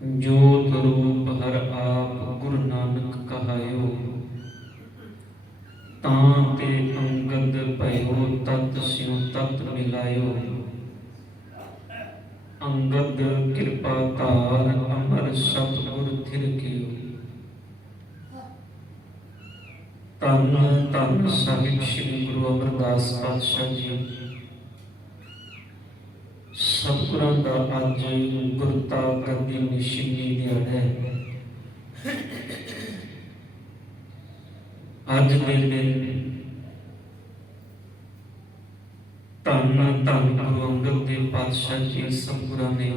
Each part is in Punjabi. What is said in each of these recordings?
जोत रूप हर आप गुरु नानक कहायो। तां ते अंगद भयो तत स्यों तत मिलायो। अंगद कृपा धार अमर सतगुर थिर कियो। धन धन साहिब श्री गुरु अमरदास पातशाह जी सतगुरां दा अज गुरता गद्दी निशानी दिहाड़ा है। अज दे दिन धन धन गुरु अंगद देव पातशाह जी सतगुरां ने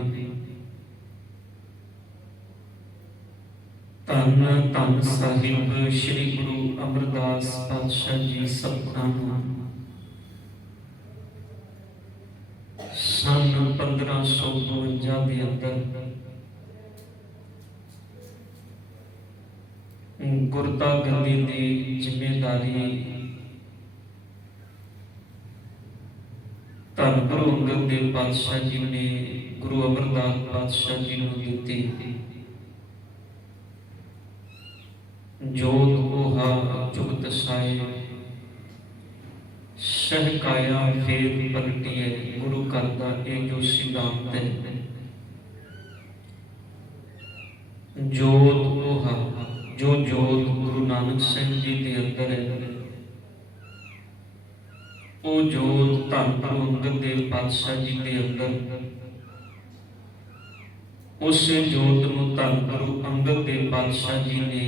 धन धन साहिब श्री गुरु अमरदास पातशाह जी सतगुरां नूं सन 1552 के अंदर गुरता गद्दी की जिम्मेदारी धन गुरु अंगद देव पातशाह जी ने गुरु अमरदास पातशाह जी को दी। जोत ओहा जुगत साए सहकाया फेर पलटी है। गुरु घर का ये जो सिद्धांत है, जोत ओहा जो जोत गुरु नानक सिंह जी के अंदर है, वो जोत धन गुरु अंगद देव पातशाह जी के अंदर, उस जोत नूं धन गुरु अंगद देव पातशाह जी ने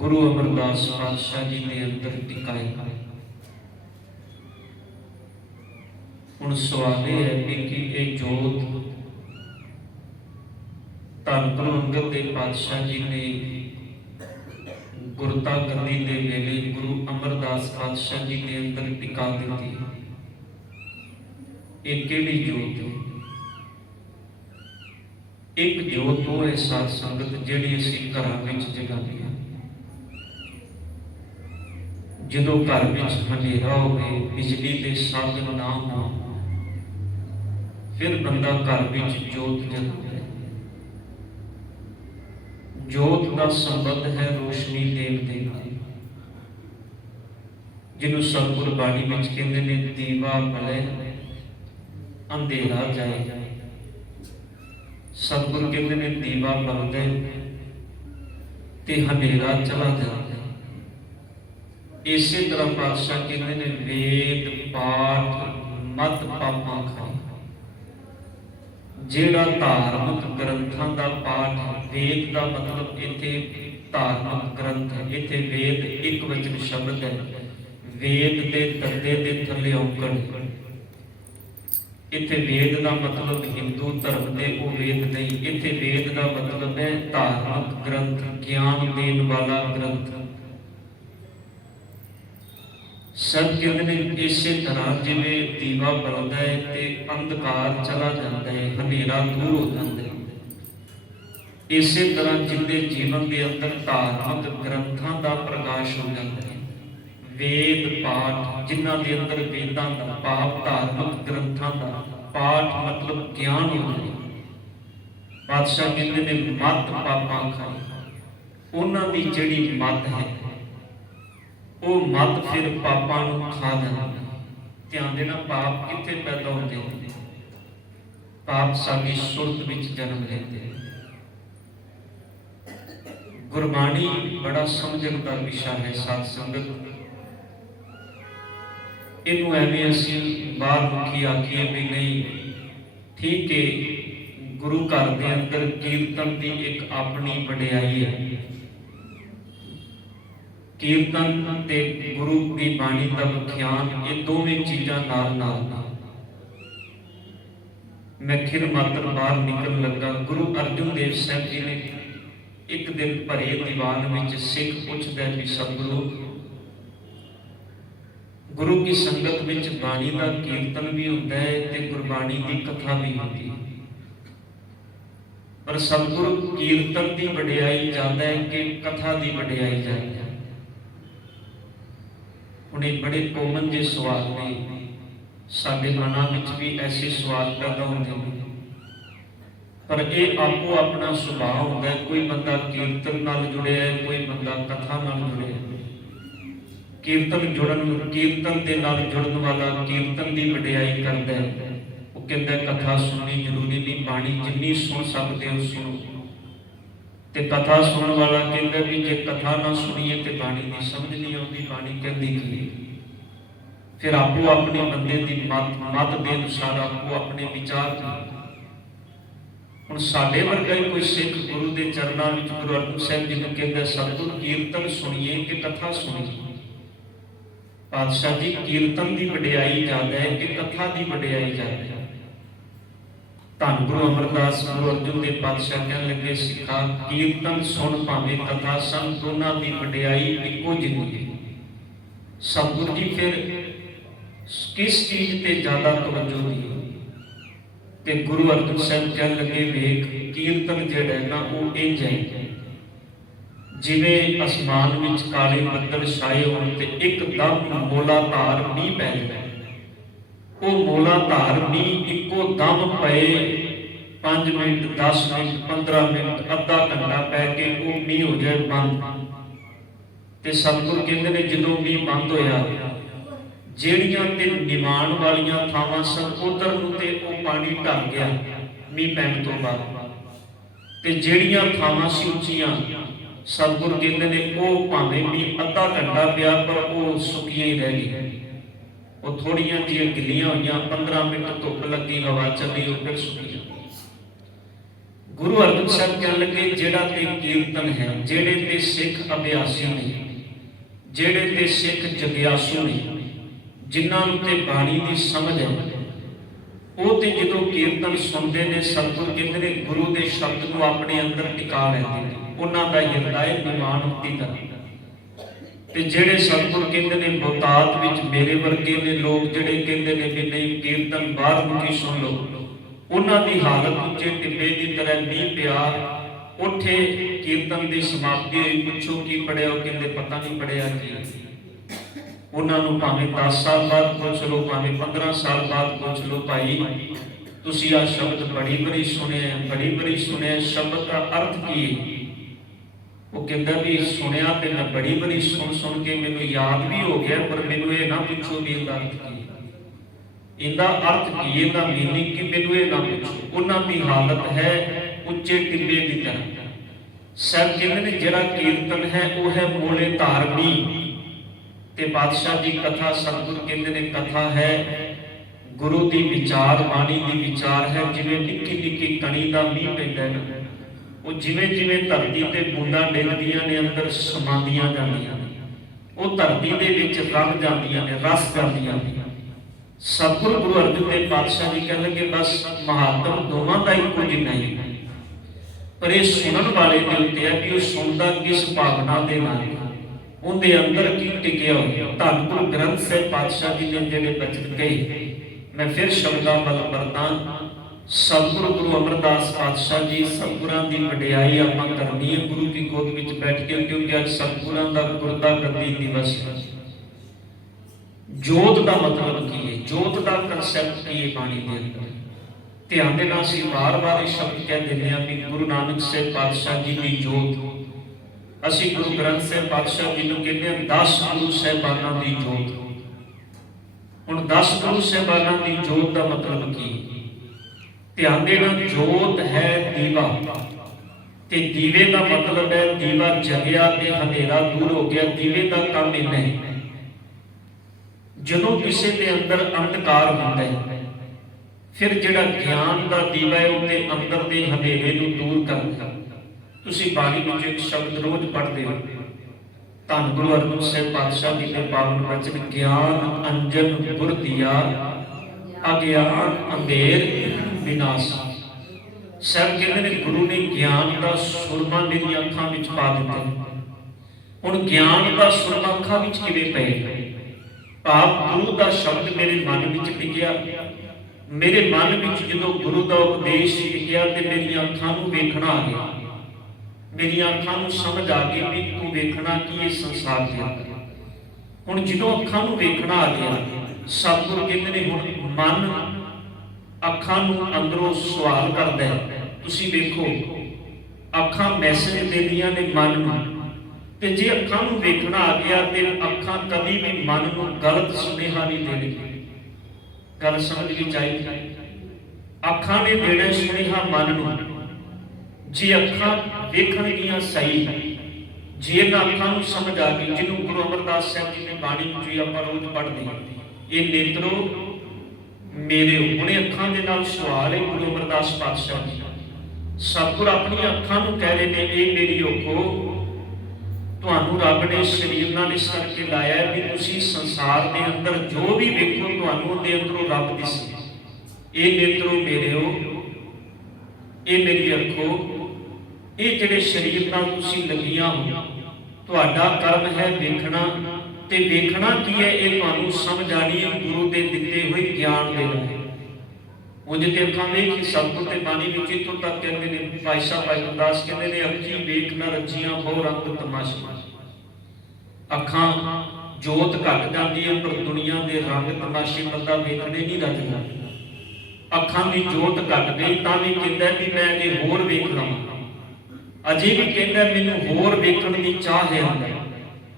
गुरु अमरदास पातशाह जी ने अंदर टिकाया। हुण सवाल यह है कि ये जोत धन गुरु अंगद देव पातशाह जी ने गुरता गद्दी के वेले गुरु अमरदास पातशाह जी ने अंदर टिका दी। एक केड़ी जोत है? एक जोत वो है साध संगत जिहड़ी असीं घरां विच जगाने। जदों घर विच हनेरा होवे, बिजली के साधन ना हो, फिर बंदा घर विच जोत जगाता है। जोत का संबंध है रोशनी देव दे नाल, जिन्हों सतगुर बाणी विच कहंदे ने दीवा मले अंधेरा जाए। सतगुर कहंदे ने दीवा बलदे ते हनेरा चला जाता है। इसी तरह पातशाह कहते ने वेद पाठ मत पापा खाए। जेड़ा धार्मिक ग्रंथों का पाठ, वेद का मतलब इत्थे धार्मिक ग्रंथ है, इत्थे वेद एक वचन शब्द है। वेद के दर्दे के थले औंकड़, इत्थे वेद का मतलब हिंदू धर्म के वो वेद नहीं, इत्थे वेद का मतलब है धार्मिक ग्रंथ, ज्ञान देने वाला ग्रंथ। सब कहते हैं इसे तरह जिमें दीवा बलदा है तो अंधकार चला जाता है, हनेरा दूर हो जाता है। इसे तरह जिंदे जीवन के अंदर धार्मिक ग्रंथों का प्रकाश हो जाता है। वेद पाठ जिन्हों के अंदर वेदों का पाप, धार्मिक ग्रंथों का पाठ मतलब ज्ञान हो जाए। बादशाह कहते हैं मत पापा खाए। उन्होंने की जिहड़ी मत है वो मत फिर पापां नूं खा जाती। ध्यान देना, पाप कित्थे पैदा होते हैं? पाप साडी सुरत विच जन्म लेते हैं। गुरबाणी बड़ा समझण का विषय है साध संगत। इनू एवें असीं बाहर मुखी आखीए भी नहीं, ठीक है। गुरु घर के अंदर कीर्तन की एक अपनी वडियाई है। कीर्तन ते गुरु की बाणी का विख्यान, ये दोवें चीज़ां नाल नाल। मैं खिर मात्र बाहर निकल लगा, गुरु अर्जन देव साहब जी ने एक दिन भरे दीवान में सिख पूछता है भी सतगुरु, गुरु की संगत में बाणी का कीर्तन भी होता है ते गुरबाणी की कथा भी होती है, पर सतगुरु कीर्तन की वडियाई जाता है कि कथा की वडियाई जाता है? उन्हें बड़े कोमन जे सवाल ने, साडे मनां विच भी ऐसे सवाल पैदा होंदे हैं। पर यह आपो अपना सुभाव होंगे। कोई बंदा कीर्तन नाल जुड़िया है, कोई बंदा कथा नाल जुड़िया है। कीर्तन के नाल जुड़न वाला कीर्तन की वडियाई करता है। वो कहता है कथा सुननी जरूरी नहीं, बाणी जिन्नी सुन सकते हो सुनो। ते कथा सुनने वाला कहता भी जे कथा ना सुनीए तो बाणी की समझ नहीं आती, बाणी कहती की। फिर आपो अपने बंदे की मत के अनुसार आपो अपने विचार हुण साडे वर्गा ही कोई सिख गुरु के चरणों में गुरु अर्जन साहिब जी ने कहता सतगुर कीर्तन सुनिए कि कथा सुनिए। पातशाह जी कीर्तन की वडियाई ज्यादा है कि कथा की वडियाई ज्यादा है। धन गुरु अमरदास गुरु अर्जुन देव पातशाह कहने लगे सिखा कीर्तन सुन भावे कथा सुन, दोनों की वडियाई इको जिही है। सतगुरु जी फिर किस चीज से ज्यादा तवज्जो दी ते गुरु अर्जन साहब कहने लगे वेख कीर्तन जिहड़ा है ना वो इंज है जिवें आसमान विच काले बदल छाए होण ते एकदम मूलाधार मींह पै जाए। वो मूलाधार मींह इको दम पए 5 मिनट 10 मिनट 15 मिनट अद्धा घंटा पै के वो मींह हो जाए बंद। ते सतगुरु कहंदे ने जदों मींह बंद होया ਜਿਹੜੀਆਂ ਤੇ ਨਿਮਾਣ ਵਾਲੀਆਂ ਥਾਵਾਂ ਸਨ ਉਧਰ ਨੂੰ ਤੇ ਉਹ ਪਾਣੀ ਢਲ ਗਿਆ ਮੀਂਹ ਪੈਣ ਤੋਂ ਬਾਅਦ, ਤੇ ਜਿਹੜੀਆਂ ਥਾਵਾਂ ਸੀ ਉੱਚੀਆਂ ਸਤਿਗੁਰ ਕਹਿੰਦੇ ਨੇ ਉਹ ਭਾਵੇਂ ਮੀਂਹ ਅੱਧਾ ਘੰਟਾ ਪਿਆ ਪਰ ਉਹ ਸੁੱਕੀਆਂ ਹੀ ਰਹਿ ਗਈਆਂ। ਉਹ ਥੋੜੀਆਂ ਜਿਹੀਆਂ ਗਿੱਲੀਆਂ ਹੋਈਆਂ 15 ਮਿੰਟ ਧੁੱਪ ਲੱਗੀ ਹਵਾ ਚੱਲੀ ਉਹ ਫਿਰ ਸੁੱਕੀਆਂ। ਗੁਰੂ ਅਰਜਨ ਸਾਹਿਬ ਕਹਿਣ ਲੱਗੇ ਜਿਹੜਾ ਤੇ ਕੀਰਤਨ ਹੈ, ਜਿਹੜੇ ਤੇ ਸਿੱਖ ਅਭਿਆਸੀ ਨੇ, ਜਿਹੜੇ ਤੇ ਸਿੱਖ ਜਗਿਆਸੂ ਨੇ, जिन्होंने ते बाणी की समझ है वो तो जो कीर्तन सुनते हैं सतगुर कहते हैं गुरु के शब्द को अपने अंदर टिका लेते हैं, उन्होंने हिरदाय निमान की तरह। ते जेड़े सतगुर कहते हैं बहुतात विच मेरे वर्गे ने लोग जेड़े कहते हैं कि नहीं कीर्तन बाहर मुखी सुन लो, उन्हों की हालत उच्चे टिब्बे की तरह मींह पिया उठे कीर्तन की समाप्ति हुई, पुछो की पढ़िया, कहते पता नहीं पढ़िया की। उन्होंने भावें 10 साल बाद पूछ लो, भावें 15 साल बाद पूछ लो, भाई तुसी आ शब्द बड़ी बड़ी सुने, बड़ी बड़ी सुने, शब्द का अर्थ की है? वो कहता भी सुनिया तो मैं बड़ी बड़ी सुन के मैनू याद भी हो गया, पर मैनू ये ना पूछो भी इहदा अर्थ की, इहदा अर्थ की, इहदा मीनिंग की मैनू ये ना पूछो। उन्हां दी हालत है उच्चे टिब्बे की तरह। सब कहते हैं जिहड़ा कीर्तन है वो है मोले धारनी। ते बादशाह जी कथा सतगुरु कहते हैं कथा है गुरु की विचार, बाणी की विचार है। जिवें निक्की निक्की कणी का मींह पैंदा है ना, वो जिवें जिवें धरती ते बूंदां डिगदियां ने अंदर समांदियां जांदियां ने, वो धरती दे विच रंग जांदियां ने, रस करदियां ने। सतगुरु गुरु अर्जन देव पातशाह जी कहण लगे बस महात्म दोवां दा इक्को जिन्ना ही, पर ये सुनन वाले दे उत्ते है कि वो सुनदा किस भावना दे नाल, उनके अंदर की टिकिया हो। धन गुरु ग्रंथ साहिब पातशाह जी ने जेडे बचन कहे, मैं फिर शब्दां वल वरतां। सतगुरु गुरु अमरदास पातशाह जी सतगुरां दी वडियाई आपां करनी है गुरु की गोद विच बैठ के, क्योंकि अज सतगुरां दा गुरदा गद्दी दिवस है। जोत का मतलब की है, जोत का कंसैप्ट की है बाणी दे अंदर। ध्यान दे नाल असीं बार-बार ये शब्द कह दिंदे हां कि गुरु नानक साहिब पातशाह जी दी जोत। असी गुरु ग्रंथ साहिब पातशाह जी को कहते हैं 10 गुरु साहिबानां दी जोत। हुण 10 गुरु साहिबानां दी जोत का मतलब की? ध्यान देना, जोत है दीवा, ते दीवे का मतलब है दीवा जगया ते हनेरा दूर हो गया। दीवे का काम इन्ना है जदों किसी के अंदर अंधकार होंदा है, फिर जिहड़ा ज्ञान का दीवा है उहदे अंदर दे हनेरे नूं दूर करदा। तुसी बाणी विच एक शब्द रोज पढ़ते हो, धन गुरु अर्जन साहिब पातशाह जी के पावन वचन ज्ञान अंजन गुर दिया अज्ञान अंधेर विनाश। सब कहते हैं गुरु ने ज्ञान का सुरमा मेरी अखां विच पा दिता। हुण ज्ञान का सुरमा अखां विच किवें पए? भाव गुरु का शब्द मेरे मन विच टिकिया, मेरे मन विच जदों गुरु का उपदेश टिकिया ते मेरी अखां नूं वेखना आ गया, मेरी अखां नूं समझ आ गई भी तू वेखना कि इस संसार के अंदर। हुण जदों अखां नूं वेखना आ गया, सतगुरु कहते ने हुण मन अखां नूं अंदरों सवाल करदा है ਤੁਸੀਂ ਵੇਖੋ, ਅੱਖਾਂ ਮੈਸੇਜ ਦਿੰਦੀਆਂ ਨੇ ਮਨ ਨੂੰ, ਤੇ ਜੇ ਅੱਖਾਂ ਨੂੰ ਵੇਖਣਾ ਆ ਗਿਆ ਤੇ ਅੱਖਾਂ ਕਦੀ ਵੀ ਮਨ ਨੂੰ ਗਲਤ ਸੁਨੇਹਾ ਨਹੀਂ ਦੇਣਗੀਆਂ। ਗੱਲ ਸਮਝ ਵੀ ਚਾਹੀਦੀ। ਅੱਖਾਂ ਨੇ ਦੇਣਾ ਸੁਨੇਹਾ ਮਨ ਨੂੰ। ਜੇ ਅੱਖਾਂ ਵੇਖਣਗੀਆਂ ਸਹੀ, ਜੇ ਇਹਨਾਂ ਅੱਖਾਂ ਨੂੰ ਸਮਝ ਆ ਗਈ, ਜਿਹਨੂੰ ਗੁਰੂ ਅਮਰਦਾਸ ਸਾਹਿਬ ਜੀ ਨੇ ਬਾਣੀ ਵਿੱਚ ਵੀ ਆਪਾਂ ਰੋਜ਼ ਪੜ੍ਹਦੇ ਹਾਂ, ਇਹ ਨੇਤਰੋ ਮੇਰੇ ਹੁਣੇ ਅੱਖਾਂ ਦੇ ਨਾਲ ਸਵਾਲ ਹੈ ਗੁਰੂ ਅਮਰਦਾਸ ਪਾਤਸ਼ਾਹ ਜੀ। ਸਤਿਗੁਰ ਆਪਣੀਆਂ ਅੱਖਾਂ ਨੂੰ ਕਹਿ ਰਹੇ ਨੇ, ਇਹ ਮੇਰੀ ਅੱਖੋ, ਤੁਹਾਨੂੰ ਰੱਬ ਨੇ ਸਰੀਰ ਨਾਲ ਇਸ ਕਰਕੇ ਲਾਇਆ ਵੀ ਤੁਸੀਂ ਸੰਸਾਰ ਦੇ ਅੰਦਰ ਜੋ ਵੀ ਵੇਖੋ ਤੁਹਾਨੂੰ ਉਹਦੇ ਅੰਦਰੋਂ ਰੱਬ ਦਿਸੇ। ਇਹ ਨੇਤਰੋ ਮੇਰਿਓ, ਇਹ ਮੇਰੀ ਅੱਖੋ, ਇਹ ਜਿਹੜੇ ਸਰੀਰ ਨਾਲ ਤੁਸੀਂ ਲੱਗੀਆਂ ਹੋ, ਤੁਹਾਡਾ ਕਰਮ ਹੈ ਵੇਖਣਾ। ਤੇ ਵੇਖਣਾ ਕੀ ਹੈ? ਇਹ ਤੁਹਾਨੂੰ ਸਮਝ ਆਣੀ ਹੈ ਗੁਰੂ ਦੇ ਦਿੱਤੇ ਹੋਏ ਗਿਆਨ ਦੇ ਨਾਲ। ਉਂਝ ਤੇ ਅੱਖਾਂ ਵੇਖ ਕੇ ਸਤਿਗੁਰ ਤੇ ਬਾਣੀ ਵਿੱਚ ਇੱਥੋਂ ਤੱਕ ਕਹਿੰਦੇ ਨੇ, ਭਾਈ ਸਾਹਿਬ ਭਾਈ ਗੁਰਦਾਸ ਕਹਿੰਦੇ ਨੇ, ਅੱਖੀਂ ਵੇਖ ਨਾ ਰੱਜੀਆਂ ਬਹੁ ਰੰਗ ਤਮਾਸ਼ਾ। ਅੱਖਾਂ ਜੋਤ ਘਟ ਜਾਂਦੀ ਹੈ, ਪਰ ਦੁਨੀਆ ਦੇ ਰੰਗ ਤਮਾਸ਼ੇ ਬੰਦਾ ਵੇਖਣੇ ਨਹੀਂ ਰੱਜਦਾ। ਅੱਖਾਂ ਦੀ ਜੋਤ ਘਟ ਗਈ ਤਾਂ ਵੀ ਕਹਿੰਦਾ ਵੀ ਮੈਂ ਅਜੇ ਹੋਰ ਵੇਖ ਲਵਾਂ, ਅਜੇ ਵੀ ਕਹਿੰਦਾ ਮੈਨੂੰ ਹੋਰ ਵੇਖਣ ਦੀ ਚਾਹ ਹੈ ਅੰਦਰ।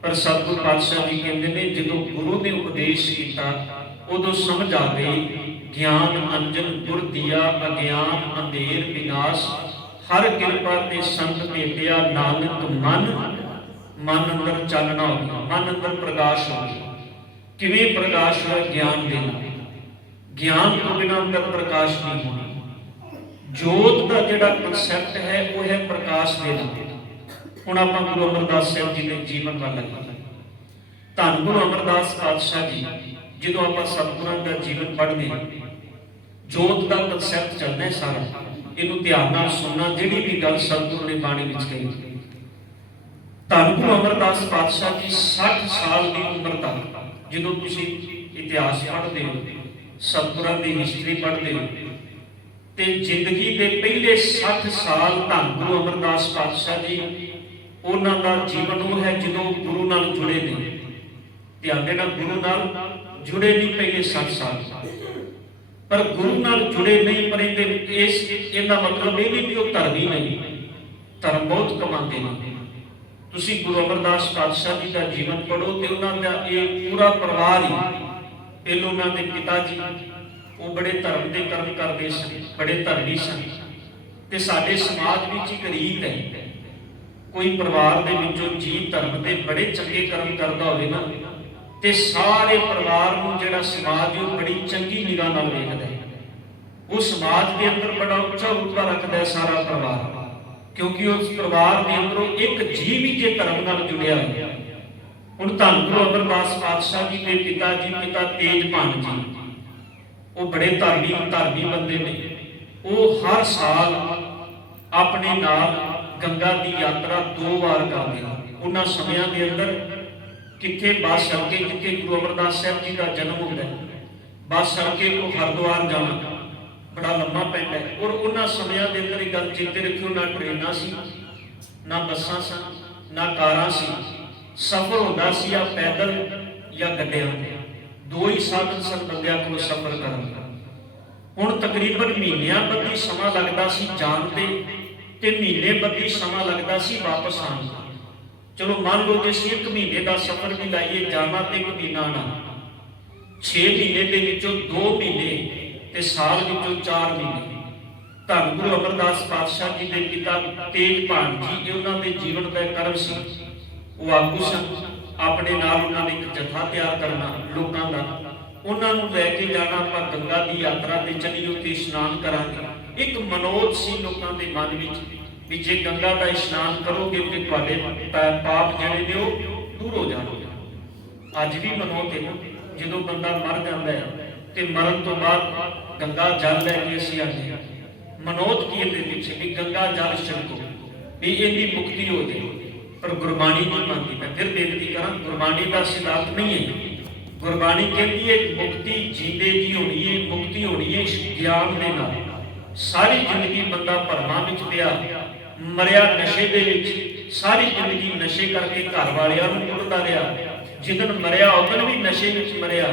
ਪਰ ਸਤਿਗੁਰ ਪਾਤਸ਼ਾਹ ਜੀ ਕਹਿੰਦੇ ਨੇ, ਜਦੋਂ ਗੁਰੂ ਨੇ ਉਪਦੇਸ਼ ਕੀਤਾ ਉਦੋਂ ਸਮਝ ਆ ਗਈ, ਗਿਆਨ ਅੰਜਨ ਗੁਰ ਦੀਆ, ਅਗਿਆਨ ਅੰਧੇਰ ਵਿਨਾਸ਼, ਹਰ ਕਿਰਪਾ ਤੇ ਸੰਤ ਭੇਟਿਆ, ਨਾਨਕ ਮਨ ਅੰਦਰ ਚਾਨਣਾ ਹੋ ਗਿਆ, ਮਨ ਅੰਦਰ ਪ੍ਰਕਾਸ਼ ਹੋ ਗਿਆ। ਕਿਵੇਂ ਪ੍ਰਕਾਸ਼ ਹੋਇਆ? ਗਿਆਨ ਦੇ ਨਾਲ। ਗਿਆਨ ਤੋਂ ਬਿਨਾਂ ਅੰਦਰ ਪ੍ਰਕਾਸ਼ ਨਹੀਂ ਹੋਣਾ। ਜੋਤ ਦਾ ਜਿਹੜਾ ਕਨਸੈਪਟ ਹੈ ਉਹ ਹੈ ਪ੍ਰਕਾਸ਼ ਦੇ ਨਾਲ। ਹੁਣ ਆਪਾਂ ਗੁਰੂ ਅਮਰਦਾਸ ਸਾਹਿਬ ਜੀ ਦੇ ਜੀਵਨ ਵੱਲ ਆਈਏ। ਧੰਨ ਗੁਰੂ ਅਮਰਦਾਸ ਪਾਤਸ਼ਾਹ ਜੀ, ਜਦੋਂ ਆਪਾਂ ਸਤਿਗੁਰਾਂ ਦਾ ਜੀਵਨ ਪੜ੍ਹਦੇ ਹਾਂ, ਜੋਤ ਦਾ ਕਨਸੈਪਟ ਚੱਲਦਾ ਹੈ ਸਾਰਾ। ਇਹਨੂੰ ਧਿਆਨ ਨਾਲ ਸੁਣਨਾ, ਜਿਹੜੀ ਵੀ ਗੱਲ ਸਤਿਗੁਰ ਨੇ ਬਾਣੀ ਵਿੱਚ ਕਹੀ। ਧੰਨ ਗੁਰੂ ਅਮਰਦਾਸ ਪਾਤਸ਼ਾਹ ਜੀ 60 ਸਾਲ ਦੀ ਉਮਰ ਤੱਕ, ਜਦੋਂ ਤੁਸੀਂ ਇਤਿਹਾਸ ਪੜ੍ਹਦੇ ਹੋ, ਸਤਿਗੁਰਾਂ ਦੀ ਹਿਸਟਰੀ ਪੜ੍ਹਦੇ ਹੋ, ਤੇ ਜ਼ਿੰਦਗੀ ਦੇ ਪਹਿਲੇ 60 ਸਾਲ ਧੰਨ ਗੁਰੂ ਅਮਰਦਾਸ ਪਾਤਸ਼ਾਹ ਜੀ, ਉਹਨਾਂ ਦਾ ਜੀਵਨ ਉਹ ਹੈ ਜਦੋਂ ਗੁਰੂ ਨਾਲ ਜੁੜੇ ਨੇ। ਧਿਆਨ ਦੇਣਾ, ਗੁਰੂ ਨਾਲ ਜੁੜੇ ਨਹੀਂ ਪਹਿਲੇ 60 ਸਾਲ, ਪਰ ਗੁਰੂ ਨਾਲ ਜੁੜੇ ਨਹੀਂ। ਪਰ ਇਹਦਾ ਮਤਲਬ ਇਹ ਨਹੀਂ ਕਿ ਉਹ ਧਰਮੀ ਨਹੀਂ, ਧਰਮ ਬਹੁਤ ਕਮਾਉਂਦੇ ਨੇ। ਤੁਸੀਂ ਗੁਰੂ ਅਮਰਦਾਸ ਪਾਤਸ਼ਾਹ ਜੀ ਦਾ ਜੀਵਨ ਪੜ੍ਹੋ ਤੇ ਉਹਨਾਂ ਦਾ ਇਹ ਪੂਰਾ ਪਰਿਵਾਰ ਹੀ, ਪਹਿਲੋਂ ਉਹਨਾਂ ਦੇ ਪਿਤਾ ਜੀ ਉਹ ਬੜੇ ਧਰਮ ਦੇ ਕਰਮ ਕਰਦੇ ਸਨ, ਬੜੇ ਧਰਮੀ ਸਨ। ਤੇ ਸਾਡੇ ਸਮਾਜ ਵਿੱਚ ਇੱਕ ਰੀਤ ਹੈ, ਕੋਈ ਪਰਿਵਾਰ ਦੇ ਵਿੱਚੋਂ ਜੀ ਧਰਮ ਦੇ ਬੜੇ ਚੰਗੇ ਕਰਮ ਕਰਦਾ ਹੋਵੇ ਨਾ, ਤੇ ਸਾਰੇ ਪਰਿਵਾਰ ਨੂੰ ਜਿਹੜਾ ਸਮਾਜ ਉਹ ਬੜੀ ਚੰਗੀ ਨਿਗਾਹ ਨਾਲ ਵੇਖਦਾ ਹੈ। ਉਹ ਸਮਾਜ ਦੇ ਅੰਦਰ ਬੜਾ ਉੱਚਾ ਰੁਤਬਾ ਰੱਖਦਾ ਹੈ ਸਾਰਾ ਪਰਿਵਾਰ, ਕਿਉਂਕਿ ਉਸ ਪਰਿਵਾਰ ਦੇ ਅੰਦਰੋਂ ਇੱਕ ਜੀਵ ਵੀ ਜੇ ਧਰਮ ਨਾਲ ਜੁੜਿਆ ਹੋਇਆ। ਹੁਣ ਧੰਨ ਗੁਰੂ ਅਮਰਦਾਸ ਪਾਤਸ਼ਾਹ ਜੀ ਦੇ ਪਿਤਾ ਜੀ, ਪਿਤਾ ਤੇਜਭਾਨ ਜੀ, ਉਹ ਬੜੇ ਧਾਰਮਿਕ ਬੰਦੇ ਨੇ। ਉਹ ਹਰ ਸਾਲ ਆਪਣੇ ਨਾਲ ਗੰਗਾ ਦੀ ਯਾਤਰਾ 2 ਵਾਰ ਕਰਦੇ ਨੇ। ਉਹਨਾਂ ਸਮਿਆਂ ਦੇ ਅੰਦਰ ਕਿੱਥੇ ਬੱਸ ਸੜਕੇ, ਜਿੱਥੇ ਗੁਰੂ ਅਮਰਦਾਸ ਸਾਹਿਬ ਜੀ ਦਾ ਜਨਮ ਹੁੰਦਾ ਹੈ, ਬੱਸ ਸੜਕੇ ਤੋਂ ਹਰਿਦੁਆਰ ਜਾਣਾ ਬੜਾ ਲੰਮਾ ਪੈਂਦਾ ਹੈ। ਔਰ ਉਹਨਾਂ ਸਮਿਆਂ ਦੇ ਅੰਦਰ ਇਹ ਗੱਲ ਚੇਤੇ ਰੱਖਿਓ, ਨਾ ਟ੍ਰੇਨਾਂ ਸੀ, ਨਾ ਬੱਸਾਂ ਸਨ, ਨਾ ਕਾਰਾਂ ਸੀ। ਸਫ਼ਰ ਹੁੰਦਾ ਸੀ ਜਾਂ ਪੈਦਲ ਜਾਂ ਗੱਡਿਆਂ ਤੇ। 2 ਹੀ ਸਾਧਨ ਸਨ ਬੰਦਿਆਂ ਕੋਲ ਸਫ਼ਰ ਕਰਨ ਦਾ। ਹੁਣ ਤਕਰੀਬਨ ਮਹੀਨਿਆਂ ਬੱਧੀ ਸਮਾਂ ਲੱਗਦਾ ਸੀ ਜਾਣ ਤੇ ਮਹੀਨੇ ਬੱਧੀ ਸਮਾਂ ਲੱਗਦਾ ਸੀ ਵਾਪਸ ਆਉਣ ਦਾ। ਚਲੋ ਮੰਨ ਲਓ ਜੇ ਅਸੀਂ 1 ਮਹੀਨੇ ਦਾ ਸਫ਼ਰ ਵੀ ਲਾਈਏ, ਜਾਣਾ ਤੇ 1 ਮਹੀਨਾ ਆਉਣਾ, 6 ਮਹੀਨੇ ਦੇ ਵਿੱਚੋਂ 2 ਮਹੀਨੇ ਤੇ ਸਾਲ ਵਿੱਚੋਂ 4 ਮਹੀਨੇ। ਧੰਨ ਗੁਰੂ ਅਮਰਦਾਸ ਪਾਤਸ਼ਾਹ ਜੀ ਦੇ ਪਿਤਾ ਤੇਜਭਾਨ ਜੀ, ਇਹ ਉਹਨਾਂ ਦੇ ਜੀਵਨ ਦਾ ਕਰਮ ਸੀ। ਉਹ ਆਗੂ ਸਨ। ਆਪਣੇ ਨਾਲ ਉਹਨਾਂ ਨੇ ਇੱਕ ਜਥਾ ਤਿਆਰ ਕਰਨਾ ਲੋਕਾਂ ਦਾ, ਉਹਨਾਂ ਨੂੰ ਲੈ ਕੇ ਜਾਣਾ, ਆਪਾਂ ਗੰਗਾ ਦੀ ਯਾਤਰਾ ਤੇ ਚੱਲੀਏ, ਉੱਥੇ ਇਸ਼ਨਾਨ ਕਰਾਂਗੇ। ਇੱਕ ਮਨੋਤ ਸੀ ਲੋਕਾਂ ਦੇ ਮਨ ਵਿੱਚ ਵੀ ਜੇ ਗੰਗਾ ਦਾ ਇਸ਼ਨਾਨ ਕਰੋਗੇ ਤੇ ਤੁਹਾਡੇ ਪਾਪ ਜਿਹੜੇ ਨੇ ਉਹ ਦੂਰ ਹੋ ਜਾਣਗੇ। ਅੱਜ ਵੀ ਮਨੋਤ ਹੈ, ਜਦੋਂ ਬੰਦਾ ਮਰ ਜਾਂਦਾ ਹੈ ਤੇ ਮਰਨ ਤੋਂ ਬਾਅਦ ਗੰਗਾ ਜਲ ਲੈ ਕੇ ਅਸੀਂ ਆਉਂਦੇ ਹਾਂ। ਮਨੋਤ ਕੀ ਇਹਦੇ ਪਿੱਛੇ ਵੀ ਗੰਗਾ ਜਲ ਛਿੜਕੋ, ਵੀ ਇਹਦੀ ਮੁਕਤੀ ਹੋ ਜਾਏ। ਪਰ ਗੁਰਬਾਣੀ ਨਹੀਂ ਮੰਨਦੀ। ਮੈਂ ਫਿਰ ਬੇਨਤੀ ਕਰਾਂ, ਗੁਰਬਾਣੀ ਦਾ ਸਿਧਾਂਤ ਨਹੀਂ ਹੈ। ਗੁਰਬਾਣੀ ਕਹਿੰਦੀ ਹੈ ਮੁਕਤੀ ਜੀਂਦੇ ਜੀ ਹੋਣੀ ਹੈ, ਮੁਕਤੀ ਹੋਣੀ ਹੈ ਗਿਆਨ ਦੇ ਨਾਲ। ਸਾਰੀ ਜ਼ਿੰਦਗੀ ਬੰਦਾ ਭਰਮਾਂ ਵਿੱਚ ਪਿਆ, ਮਰਿਆ ਨਸ਼ੇ ਦੇ ਵਿੱਚ, ਸਾਰੀ ਜ਼ਿੰਦਗੀ ਨਸ਼ੇ ਕਰਕੇ ਘਰ ਵਾਲਿਆਂ ਨੂੰ ਕੁੱਟਦਾ ਰਿਹਾ। ਜਿੱਦਣ ਮਰਿਆ ਉਦੋਂ ਵੀ ਨਸ਼ੇ ਵਿੱਚ ਮਰਿਆ।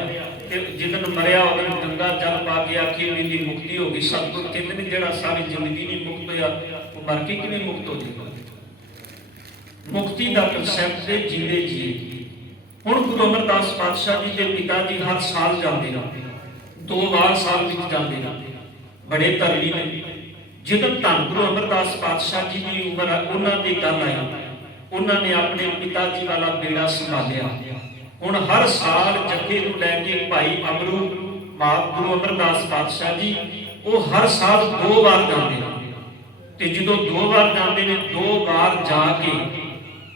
ਤੇ ਜਿੱਦਣ ਮਰਿਆ ਉਹਨੂੰ ਗੰਗਾ ਜਲ ਪਾ ਕੇ ਆਖੀ ਵੀ ਦੀ ਮੁਕਤੀ ਹੋ ਗਈ। ਸਤਿਗੁਰ ਕਹਿੰਦੇ ਨੇ ਜਿਹੜਾ ਸਾਰੀ ਜ਼ਿੰਦਗੀ ਨਹੀਂ ਮੁਕਤ ਹੋਇਆ ਉਹ ਮਰ ਕੇ ਕਿਵੇਂ ਮੁਕਤ ਹੋ ਜਾਏਗਾ? ਮੁਕਤੀ ਦਾ ਕਨਸੈਪਟ ਤੇ ਜੀਵੇ ਜੀ। ਹੁਣ ਗੁਰੂ ਅਮਰਦਾਸ ਪਾਤਸ਼ਾਹ ਜੀ ਦੇ ਪਿਤਾ ਜੀ ਹਰ ਸਾਲ ਜਾਂਦੇ ਨੇ, 2 ਵਾਰ ਸਾਲ ਵਿੱਚ ਜਾਂਦੇ ਨੇ, ਬੜੇ ਧਰਮੀ ਨੇ। ਜਦੋਂ ਧੰਨ ਗੁਰੂ ਅਮਰਦਾਸ ਪਾਤਸ਼ਾਹ ਜੀ ਦੀ ਉਮਰ ਉਹਨਾਂ ਦੀ ਗੱਲ ਆਈ, ਉਹਨਾਂ ਨੇ ਆਪਣੇ ਪਿਤਾ ਜੀ ਵਾਲਾ ਬੇੜਾ ਸੰਭਾਲਿਆ। ਹੁਣ ਹਰ ਸਾਲ ਜੱਥੇ ਨੂੰ ਲੈ ਕੇ ਭਾਈ ਅਮਰੂ ਗੁਰੂ ਅਮਰਦਾਸ ਪਾਤਸ਼ਾਹ ਜੀ ਉਹ ਹਰ ਸਾਲ 2 ਵਾਰ ਜਾਂਦੇ ਨੇ। ਤੇ ਜਦੋਂ 2 ਵਾਰ ਜਾਂਦੇ ਨੇ, 2 ਵਾਰ ਜਾ ਕੇ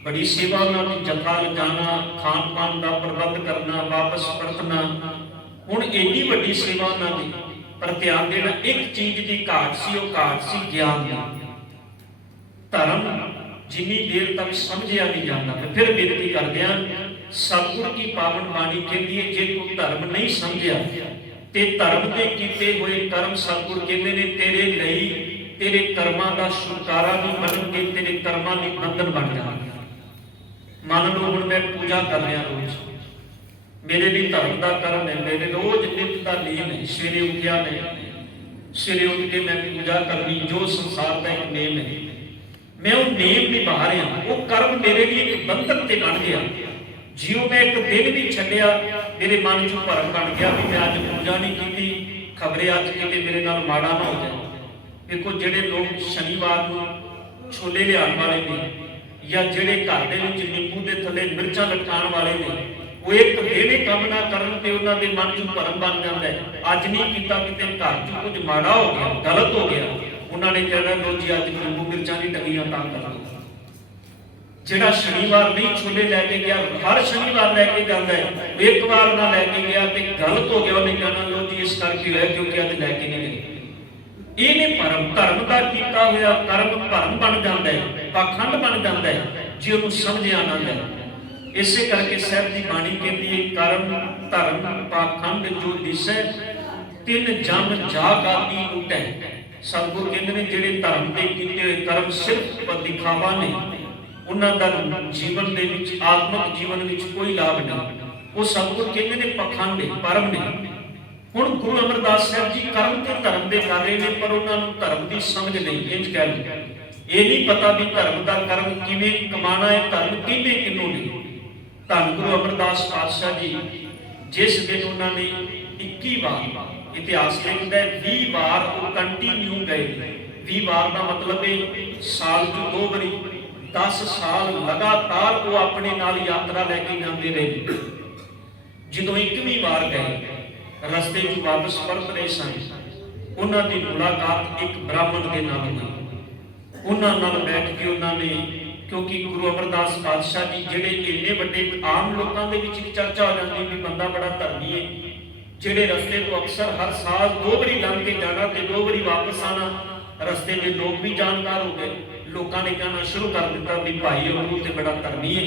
ਬੜੀ ਸੇਵਾ ਉਹਨਾਂ ਦੀ, ਜਥਾ ਲਿਜਾਣਾ, ਖਾਣ ਪਾਣ ਦਾ ਪ੍ਰਬੰਧ ਕਰਨਾ, ਵਾਪਸ ਪਰਤਣਾ। ਹੁਣ ਇੰਨੀ ਵੱਡੀ ਸੇਵਾ ਉਹਨਾਂ ਦੀ, ਪਰ ਧਿਆਨ ਦੇਣਾ ਇੱਕ ਚੀਜ਼ ਦੀ ਘਾਟ ਸੀ, ਉਹ ਘਾਟ ਸੀ ਗਿਆਨ ਦੀ। ਧਰਮ ਜਿੰਨੀ ਦੇਰ ਤੱਕ ਸਮਝਿਆ ਨਹੀਂ ਜਾਂਦਾ, ਫਿਰ ਬੇਨਤੀ ਕਰਦੇ ਹਾਂ ਸਤਿਗੁਰ ਕੀ ਪਾਵਨ ਬਾਣੀ ਕਹਿੰਦੀ ਹੈ ਜੇ ਕੋਈ ਧਰਮ ਨਹੀਂ ਸਮਝਿਆ ਤੇ ਧਰਮ ਦੇ ਕੀਤੇ ਹੋਏ ਕਰਮ ਸਤਿਗੁਰ ਕਹਿੰਦੇ ਨੇ ਤੇਰੇ ਲਈ, ਤੇਰੇ ਕਰਮਾਂ ਦਾ ਛੁਟਕਾਰਾ ਨਹੀਂ ਬਣਨਗੇ, ਤੇਰੇ ਕਰਮਾਂ ਦੀ ਬੰਧਨ ਬਣ ਜਾਣਗੇ। ਮੰਨ ਲਓ ਹੁਣ ਮੈਂ ਪੂਜਾ ਕਰ ਰਿਹਾ ਰੋਜ਼, ਮੇਰੇ ਲਈ ਧਰਮ ਦਾ ਕਰਮ ਹੈ, ਮੇਰੇ ਰੋਜ਼ ਨਿਤ ਦਾ ਨਿਯਮ ਹੈ। ਸਵੇਰੇ ਉੱਠਿਆ ਮੈਂ, ਸਵੇਰੇ ਉੱਠ ਕੇ ਮੈਂ ਪੂਜਾ ਕਰਨੀ, ਜੋ ਸੰਸਾਰ ਦਾ ਇੱਕ ਨਿਯਮ ਹੈ, ਮੈਂ ਉਹ ਨਿਯਮ ਨਿਭਾ ਰਿਹਾ। ਉਹ ਕਰਮ ਮੇਰੇ ਲਈ ਇੱਕ ਬੰਧਨ ਤੇ ਬਣ ਗਿਆ। ਜਿਉਂ ਮੈਂ ਇੱਕ ਦਿਨ ਵੀ ਛੱਡਿਆ, ਮੇਰੇ ਮਨ 'ਚ ਭਰਮ ਬਣ ਗਿਆ ਵੀ ਮੈਂ ਅੱਜ ਪੂਜਾ ਨਹੀਂ ਕੀਤੀ, ਖਬਰੇ ਅੱਜ ਕਿਤੇ ਮੇਰੇ ਨਾਲ ਮਾੜਾ ਨਾ ਹੋ ਜਾਏ। ਦੇਖੋ ਜਿਹੜੇ ਲੋਕ ਸ਼ਨੀਵਾਰ ਨੂੰ ਛੋਲੇ ਲਿਆਉਣ ਵਾਲੇ ਨੇ, ਜਾਂ ਜਿਹੜੇ ਘਰ ਦੇ ਵਿੱਚ ਨਿੰਬੂ ਦੇ ਥੱਲੇ ਮਿਰਚਾਂ ਲਟਕਾਉਣ ਵਾਲੇ ਨੇ, ਉਹ ਇੱਕ ਦਿਨ ਕੰਮ ਨਾ ਕਰਨ ਤੇ ਉਹਨਾਂ ਦੇ ਮਨ 'ਚ ਭਰਮ ਬਣ ਜਾਂਦਾ ਹੈ। ਅੱਜ ਨਹੀਂ ਕੀਤਾ, ਕਿਤੇ ਘਰ 'ਚ ਕੁਝ ਮਾੜਾ ਹੋ ਗਿਆ, ਗਲਤ ਹੋ ਗਿਆ, ਉਹਨਾਂ ਨੇ ਕਹਿਣਾ ਲੋ ਜੀ ਅੱਜ ਨਿੰਬੂ ਮਿਰਚਾਂ ਨਹੀਂ ਟੰਗੀਆਂ ਤਾਂ ਕਰ ਲਓ। ਜਿਹੜਾ ਸ਼ਨੀਵਾਰ ਨਹੀਂ ਛੋਲੇ ਲੈ ਕੇ ਗਿਆ, ਹਰ ਸ਼ਨੀਵਾਰ ਲੈ ਕੇ ਜਾਂਦਾ ਹੈ, ਇੱਕ ਵਾਰ ਨਾ ਲੈ ਕੇ ਗਿਆ ਤੇ ਗਲਤ ਹੋ ਗਿਆ, ਉਹਨੇ ਕਹਿਣਾ ਲੋ ਜੀ ਇਸ ਕਰਕੇ ਹੋਇਆ ਕਿਉਂਕਿ ਅੱਜ ਲੈ ਕੇ ਨਹੀਂ ਗਏ। ਇਹਨੇ ਧਰਮ ਦਾ ਕੀਤਾ ਹੋਇਆ ਕਰਮ ਭਰਮ ਬਣ ਜਾਂਦਾ ਹੈ, ਪਾਖੰਡ ਬਣ ਜਾਂਦਾ ਹੈ ਜੇ ਉਹਨੂੰ ਸਮਝਿਆ ਨਾ ਜਾਏ। ਇਸੇ ਕਰਕੇ ਸਾਹਿਬ ਦੀ ਬਾਣੀ ਕਹਿੰਦੀ ਹੈ ਕਰਮ ਧਰਮ ਪਾਖੰਡ ਜੋ ਦਿਸੈ ਤਿੰਨ ਜਮ ਜਾਗਾਤੀ ਉਟੈ। ਸਤਿਗੁਰ ਕਹਿੰਦੇ ਨੇ ਜਿਹੜੇ ਧਰਮ ਦੇ ਕੀਤੇ ਹੋਏ ਕਰਮ ਸਿਰਫ ਦਿਖਾਵਾ ਨੇ, ਉਹਨਾਂ ਦਾ ਜੀਵਨ ਦੇ ਵਿੱਚ, ਆਤਮਿਕ ਜੀਵਨ ਵਿੱਚ ਕੋਈ ਲਾਭ ਨਹੀਂ। ਉਹ ਸਤਿਗੁਰ ਕਹਿੰਦੇ ਨੇ ਪਖੰਡ ਨੇ, ਪਰਮ ਨੇ। ਹੁਣ ਗੁਰੂ ਅਮਰਦਾਸ ਸਾਹਿਬ ਜੀ ਕਰਮ ਤੇ ਧਰਮ ਦੇ ਕਰ ਰਹੇ ਨੇ, ਪਰ ਉਹਨਾਂ ਨੂੰ ਧਰਮ ਦੀ ਸਮਝ ਨਹੀਂ। ਇੰਜ ਕਹਿ ਲਓ, ਇਹ ਨਹੀਂ ਪਤਾ ਵੀ ਧਰਮ ਦਾ ਕਰਮ ਕਿਵੇਂ ਕਮਾਣਾ ਹੈ, ਧਰਮ ਕਿਵੇਂ ਕਿਨੂੰ ਨਹੀਂ। ਧੰਨ ਗੁਰੂ ਅਮਰਦਾਸ ਪਾਤਸ਼ਾਹ ਜੀ ਜਿਸ ਦਿਨ ਉਹਨਾਂ ਨੇ 21 ਵਾਰ, ਇਤਿਹਾਸ ਲਿਖਦਾ ਹੈ 20 ਵਾਰ ਉਹ ਕੰਟੀਨਿਊ ਗਏ। 20 ਵਾਰ ਦਾ ਮਤਲਬ ਹੈ ਸਾਲ 'ਚ 2 ਵਾਰੀ, 10 ਸਾਲ ਲਗਾਤਾਰ ਉਹ ਆਪਣੇ ਨਾਲ ਯਾਤਰਾ ਲੈ ਕੇ ਜਾਂਦੇ ਰਹੇ। ਜਦੋਂ 21ਵੀਂ ਵਾਰ ਗਏ, ਰਸਤੇ 'ਚ ਵਾਪਸ ਪਰਤ ਰਹੇ ਸਨ, ਉਹਨਾਂ ਦੀ ਮੁਲਾਕਾਤ ਇੱਕ ਬ੍ਰਾਹਮਣ ਦੇ ਨਾਲ ਹੋਈ। ਉਹਨਾਂ ਨਾਲ ਬੈਠ ਕੇ ਉਹਨਾਂ ਨੇ, ਕਿਉਂਕਿ ਗੁਰੂ ਅਮਰਦਾਸ ਪਾਤਸ਼ਾਹ ਜੀ ਜਿਹੜੇ ਇੰਨੇ ਵੱਡੇ, ਆਮ ਲੋਕਾਂ ਦੇ ਵਿੱਚ ਇੱਕ ਚਰਚਾ ਹੋ ਜਾਂਦੀ ਵੀ ਬੰਦਾ ਬੜਾ ਧਰਮੀ ਹੈ, ਜਿਹੜੇ ਰਸਤੇ ਤੋਂ ਅਕਸਰ ਹਰ ਸਾਲ 2 ਵਾਰੀ ਲੰਘ ਕੇ ਜਾਣਾ ਤੇ 2 ਵਾਰੀ ਵਾਪਸ ਆਣਾ। ਰਸਤੇ ਦੇ ਲੋਕ ਵੀ ਜਾਣਕਾਰ ਹੋ ਗਏ, ਲੋਕਾਂ ਨੇ ਕਹਿਣਾ ਸ਼ੁਰੂ ਕਰ ਦਿੱਤਾ ਵੀ ਭਾਈ ਅਮਰੂ ਤੇ ਬੜਾ ਧਰਮੀ ਹੈ।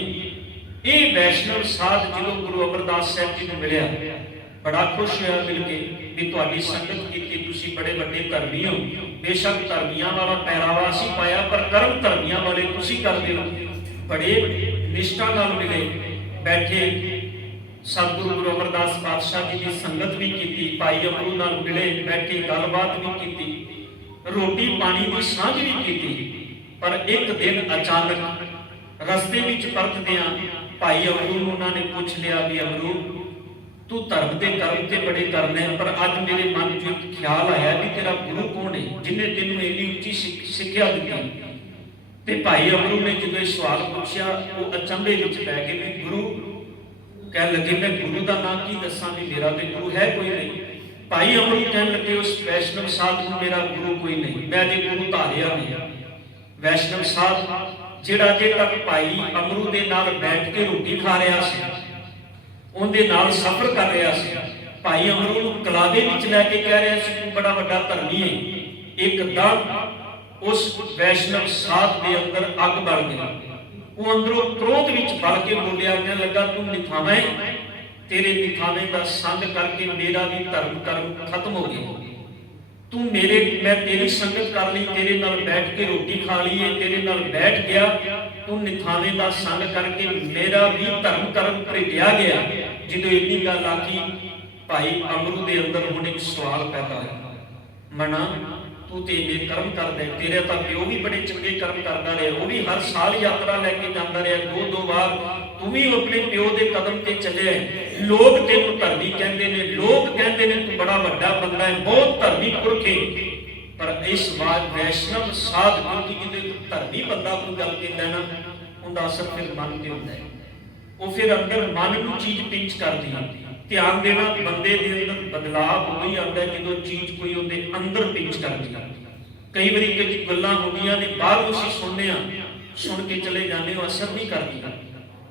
ਇਹ ਵੈਸ਼ਨਵ ਸਾਧ ਜਦੋਂ ਗੁਰੂ ਅਮਰਦਾਸ ਸਾਹਿਬ ਜੀ ਨੂੰ ਮਿਲਿਆ, ਬੜਾ ਖੁਸ਼ ਹੋਇਆ ਮਿਲ ਕੇ ਵੀ ਤੁਹਾਡੀ ਸੰਗਤ ਕੀਤੀ, ਤੁਸੀਂ ਬੜੇ ਵੱਡੇ ਧਰਮੀ ਹੋ। ਬੇਸ਼ੱਕ ਧਰਮੀਆਂ ਵਾਲਾ ਪਹਿਰਾਵਾ ਅਸੀਂ ਪਾਇਆ, ਪਰ ਕਰਮ ਧਰਮੀਆਂ ਵਾਲੇ ਤੁਸੀਂ ਕਰਦੇ ਹੋ। ਬੜੇ ਨਿਸ਼ਠਾ ਨਾਲ ਮਿਲੇ, ਬੈਠੇ, ਸਤਿਗੁਰੂ ਗੁਰੂ ਅਮਰਦਾਸ ਪਾਤਸ਼ਾਹ ਜੀ ਦੀ ਸੰਗਤ ਵੀ ਕੀਤੀ, ਭਾਈ ਅਮਰੂ ਨਾਲ ਮਿਲੇ, ਬੈਠੇ, ਗੱਲਬਾਤ ਵੀ ਕੀਤੀ, ਰੋਟੀ ਪਾਣੀ ਦੀ ਸਾਂਝ ਵੀ ਕੀਤੀ। ਪਰ ਇੱਕ ਦਿਨ ਅਚਾਨਕ ਰਸਤੇ ਵਿੱਚ ਪਰਤਦਿਆਂ ਭਾਈ ਅਮਰੂ ਨੂੰ ਉਹਨਾਂ ਨੇ ਪੁੱਛ ਲਿਆ ਵੀ ਅਮਰੂ ਤੂੰ ਧਰਮ ਦੇ ਕਰਮ ਤੇ ਬੜੇ ਕਰਨੇ, ਪਰ ਅੱਜ ਮੇਰੇ ਮਨ 'ਚ ਇੱਕ ਖਿਆਲ ਆਇਆ ਵੀ ਤੇਰਾ ਗੁਰੂ ਕੌਣ ਹੈ ਜਿਹਨੇ ਤੈਨੂੰ ਇੰਨੀ ਉੱਚੀ ਸਿੱਖਿਆ ਦਿੱਤੀ। ਤੇ ਭਾਈ ਅਮਰੂ ਨੇ ਜਦੋਂ ਇਹ ਸਵਾਲ ਪੁੱਛਿਆ, ਉਹ ਅਚੰਭੇ ਵਿੱਚ ਪੈ ਗਏ ਵੀ ਗੁਰੂ, ਕਹਿਣ ਲੱਗੇ ਮੈਂ ਗੁਰੂ ਦਾ ਨਾਂ ਕੀ ਦੱਸਾਂ ਵੀ ਮੇਰਾ ਤੇ ਗੁਰੂ ਹੈ ਕੋਈ ਨਹੀਂ। ਭਾਈ ਅਮਰੂ ਕਹਿਣ ਲੱਗੇ ਉਸ ਵੈਸ਼ਨਵ ਸਾਧ ਨੂੰ ਮੇਰਾ ਗੁਰੂ ਕੋਈ ਨਹੀਂ, ਮੈਂ ਜੇ ਗੁਰੂ ਧਾਰਿਆ ਨਹੀਂ। ਵੈਸ਼ਨਵ ਸਾਧ ਜਿਹੜਾ ਅਜੇ ਤੱਕ ਭਾਈ ਅਮਰੂ ਦੇ ਨਾਲ ਬੈਠ ਕੇ ਰੋਟੀ ਖਾ ਰਿਹਾ ਸੀ, ਉਹਦੇ ਨਾਲ ਸਫ਼ਰ ਕਰ ਰਿਹਾ ਸੀ, ਭਾਈ ਅਮਰੂ ਨੂੰ ਕਲਾਵੇ ਵਿੱਚ ਲੈ ਕੇ ਕਹਿ ਰਿਹਾ ਸੀ ਤੂੰ ਬੜਾ ਵੱਡਾ ਧਰਮੀ ਹੈ। ਇੱਕਦਮ ਉਸ ਵੈਸ਼ਨਵ ਸਾਧ ਦੇ ਅੰਦਰ ਅੱਗ ਬਲ ਗਈ। ਉਹ ਅੰਦਰੋਂ ਕ੍ਰੋਧ ਵਿੱਚ ਬਲ ਕੇ ਬੋਲਿਆ, ਕਹਿਣ ਲੱਗਾ ਤੂੰ ਨਿਥਾਵਾਂ ਹੈ, ਤੇਰੇ ਨਿਥਾਵੇਂ ਦਾ ਸੰਗ ਕਰਕੇ ਮੇਰਾ ਵੀ ਧਰਮ ਕਰਮ ਖਤਮ ਹੋ ਗਿਆ। ਤੂੰ ਮੈਂ ਤੇਰੀ ਸੰਗਤ ਕਰ ਲਈ, ਤੇਰੇ ਨਾਲ ਬੈਠ ਕੇ ਰੋਟੀ ਖਾ ਲਈ, ਤੇਰੇ ਨਾਲ ਬੈਠ ਗਿਆ, ਤੂੰ ਨਿਥਾਵੇਂ ਦਾ ਸੰਗ ਕਰਕੇ ਮੇਰਾ ਵੀ ਧਰਮ ਕਰਮ ਭੇਜਿਆ ਗਿਆ। ਜਦੋਂ ਇੰਨੀ ਗੱਲ ਆਖੀ, भाई अमरू के अंदर हुण एक सवाल पैदा होया, मना तू तो इन्ने कर्म करदा है, तेरे तां प्यो भी बड़े चंगे कर्म करदा रहा, वो भी हर साल यात्रा लैके जांदा रहा, दो दो बार तू भी अपने प्यो के कदम ते चलिया है। लोग तेनू धर्मी कहंदे ने, लोग कहंदे ने तू बड़ा वड्डा बंदा है, बहुत धर्मी पुरख है। पर इस बात वैष्णव साध क्योंकि जो धर्मी बंदा कोई गल कहंदा ना, उनका असर फिर मन ते हुंदा है, वो फिर अंदर मन नूं चीज पिंच करदी है। ध्यान देना, बंदे के अंदर बदलाव उही आंदा है जो चीज कोई उहदे अंदर पिंच करदी है। कई बारी कुछ गल्लां होंदियां ने बाहरों असीं सुणने आ, सुन के चले जाने, असर नहीं करदी।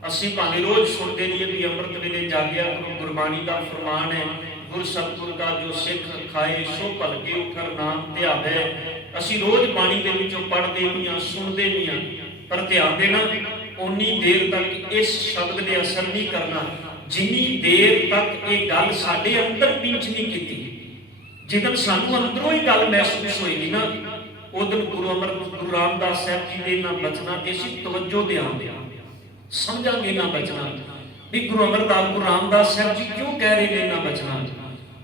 असीं भावें रोज सुनते रहिए भी अमृत वेले जागिया गुरबाणी का फरमान है, गुर सतगुर का जो सिख खाए सो भलके उठर नाम ध्यावै। असीं रोज बाणी दे विचों पढ़दे भी हां, सुनदे भी हां, पर ध्यान देना उन्नी देर तक इस शब्द ने असर नहीं करना जिन्नी देर तक ये गल साडे अंदर पिंच नहीं की। जिदन सानू अंदरों ही गल महसूस होएगी ना, उदन गुरु रामदास साहब जी के ना बचना ते असीं तवज्जो देवांगे, समझांगे ना बचना भी गुरु अमरदास गुरु रामदास साहब जी क्यों कह रहे हैं ना बचना,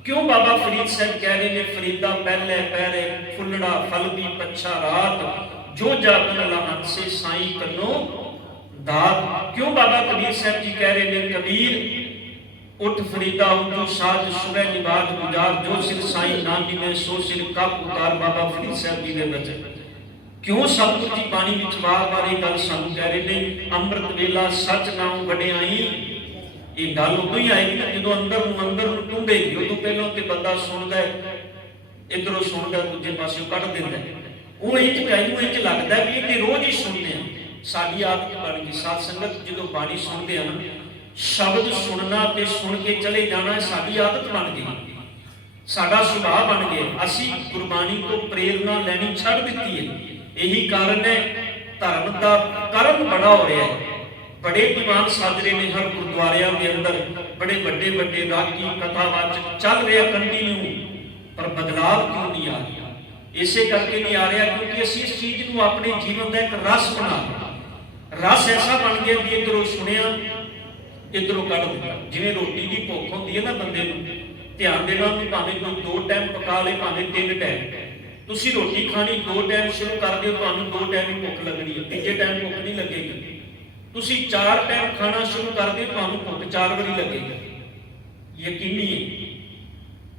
क्यों बाबा फरीद साहब कह रहे हैं फरीदा पहले पैरे फुलड़ा फल दी पच्छा रात, जो जागन लाहन से साई कनो दात। क्यों बाबा कबीर साहब जी कह रहे हैं कबीर उठ फरीदा उठो साज सुबह निवाद गुजार, जो सिर साई नानी में सो सिर कप उतार। बाबा फरीद साहब जी के बचन क्यों सतगुर जी बाणी विच वार-वार ये गल सानू कह रहे हैं, अमृत वेला सच नाम वडियाई। ये गल उदों ही आएगी ना जो अंदर नूं टूंडेगी, उदों पहलों ते बंदा सुनदा है, इधरों सुनदा दूजे पासों कढ दिंदा है। हुण इह इंज लगदा है भी ये रोज ही सुनते हैं, साडी आदत बन गई। साध संगत जो बाणी सुनते हैं ना, शब्द सुनना ते सुन के चले जाना साडी आदत बन गई, साडा सुभाव बन गया। असी गुरबाणी को प्रेरणा लैनी छड़ दित्ती है। यही कारण है धर्म का कर्म बड़ा हो रहा है, बड़े दीवान सज रहे हैं हर गुरुद्वारियां के अंदर, बड़े बड़े बड़े रागी कथावाचक चल रहा कंटिन्यू, पर बदलाव क्यों नहीं आ रहा? इसे करके नहीं आ रहा क्योंकि असी इस चीज को अपने जीवन का एक रस बना लिया। रस ऐसा बन गया भी इधरों सुनिया इधरों कढ़ दिया। जिवें रोटी की भुख होती है ना बंदे नूं, ध्यान देना भावें कोई 2 टाइम पका ले भावें 3 टाइम, तुसी रोटी खानी 2 टाइम शुरू कर दिओ, तुहानूं 2 टाइम ही भुख लगनी है, तीजे टाइम भुख नहीं लगेगी। तुसी 4 टाइम खाना शुरू कर दिओ, तुहानूं भुख 4 बारी लगेगी। यकीनी है,